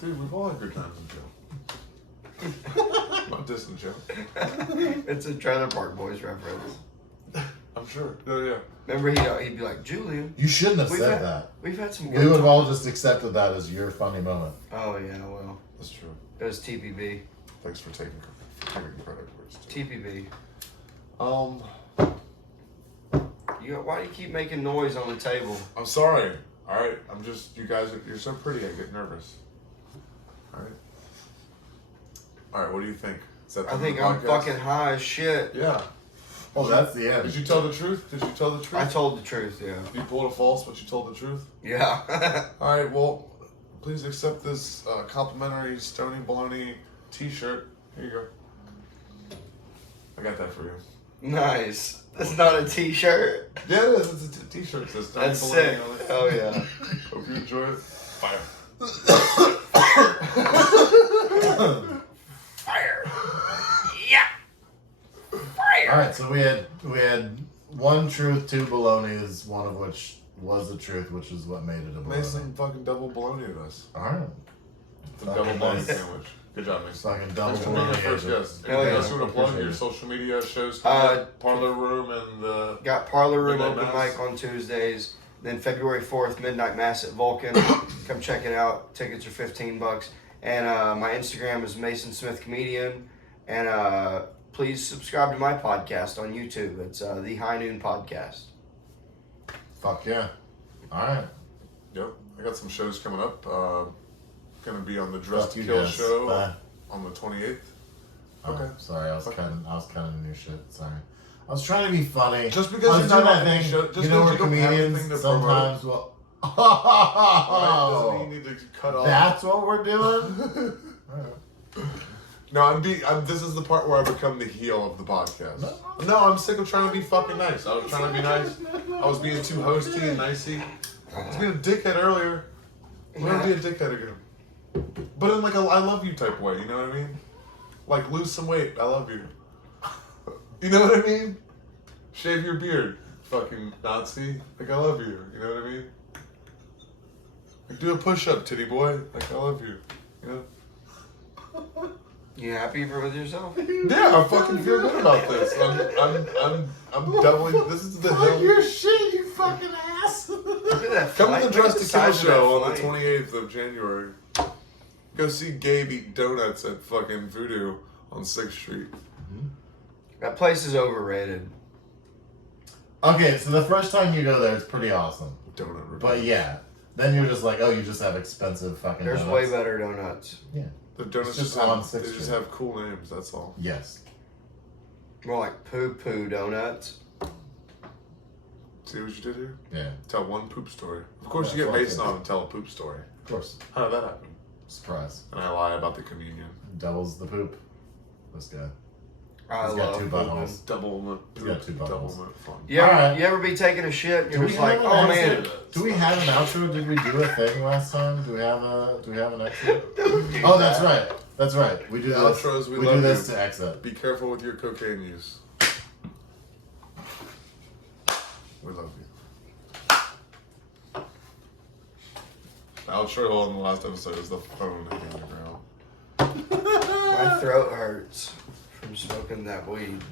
Dude, we've all had good times in jail. Not dissing jail. It's a Trailer Park Boys reference. I'm sure. Yeah. Remember, he'd be like, Julian, you shouldn't have We've said had- that. we've had some We good would have all times. just accepted that as your funny moment. Oh, yeah, well, That's true. it was TPB. Thanks for taking credit words. TPB. Why do you keep making noise on the table? I'm sorry. All right. You guys, you're so pretty. I get nervous. All right. All right. What do you think? Is that the I think end of I'm the podcast? fucking high as shit. Yeah. Oh, that's the end. Did you tell the truth? I told the truth, yeah. You pulled a false, but you told the truth. Yeah. All right. Well, please accept this complimentary Stoney Baloney T-shirt. Here you go. I got that for you. Nice. That's not a t-shirt. Yeah, it is. It's a T-shirt. It says Stoney That's Baloney sick. on it. Oh, yeah. Hope you enjoy it. Fire. Fire. Yeah. Fire. All right, so we had one truth, two balonies, one of which was the truth, which is what made it a Make baloney. some fucking double bologna with us. All right, The double bologna nice. sandwich. Good job, Mason. fucking double Thanks for being our baloney. first agent. guest. Hell Anything yeah. else you want to plug? Appreciate Your it. social media shows coming up, Parlor Room and the... Got Parlor Room Midnight open Mass. mic on Tuesdays. Then February 4th, Midnight Mass at Vulcan. Come check it out. Tickets are $15. And my Instagram is Mason Smith Comedian. And please subscribe to my podcast on YouTube. It's the High Noon Podcast. Fuck yeah. All right. Yep. I got some shows coming up. Gonna be on the Dress Fuck to you Kill guys. show Bye. on the 28th. Oh, Okay. sorry, I was Okay. cutting new shit. Sorry. I was trying to be funny. Just because I you was don't doing have that any thing. show- just you know, because where you don't have comedians anything to sometimes will. Alright, doesn't mean you need to cut off. That's what we're doing? No, this is the part where I become the heel of the podcast. No, I'm sick of trying to be fucking nice. I was trying to be nice. I was being too hosty and nicey. I was being a dickhead earlier. I'm gonna be a dickhead again. But in like a I love you type way, you know what I mean? Like lose some weight, I love you. You know what I mean? Shave your beard, fucking Nazi. Like I love you, you know what I mean? Like do a push-up, titty boy. Like I love you, you know? You happy with yourself? Yeah, I fucking feel good about this. I'm doubling. This is the hill. Your shit, you fucking ass. Look at that Come to the flight. Dress to Kill Size of show that on the flight. 28th of January. Go see Gabe eat donuts at fucking Voodoo on 6th Street. That place is overrated. Okay, so the first time you go there, it's pretty awesome. Donut review. But yeah, then you're just like, oh, you just have expensive fucking There's donuts. way better donuts. Yeah. The donuts It's just just on have, 6th they just Street. have cool names, that's all. Yes. More like poo-poo donuts. See what you did here? Yeah. Tell one poop story. Of course you That's get what Mason I on and tell a poop story. Of course. How did that happen? Surprise. And I lie about the communion. Doubles the poop. This guy. I He's got love two pooping. buttholes. Double the He's got two double buttholes. the fun. You ever be taking a shit and Do you're we just like, have an oh outro? man. Do we have an outro? Did we do a thing last time? Do we have an exit? Oh, that's right. That's right. We do The this. outros, we do love this you. to exit. Be careful with your cocaine use. We love you. The outro on the last episode is the phone hitting the ground. My throat hurts from smoking that weed.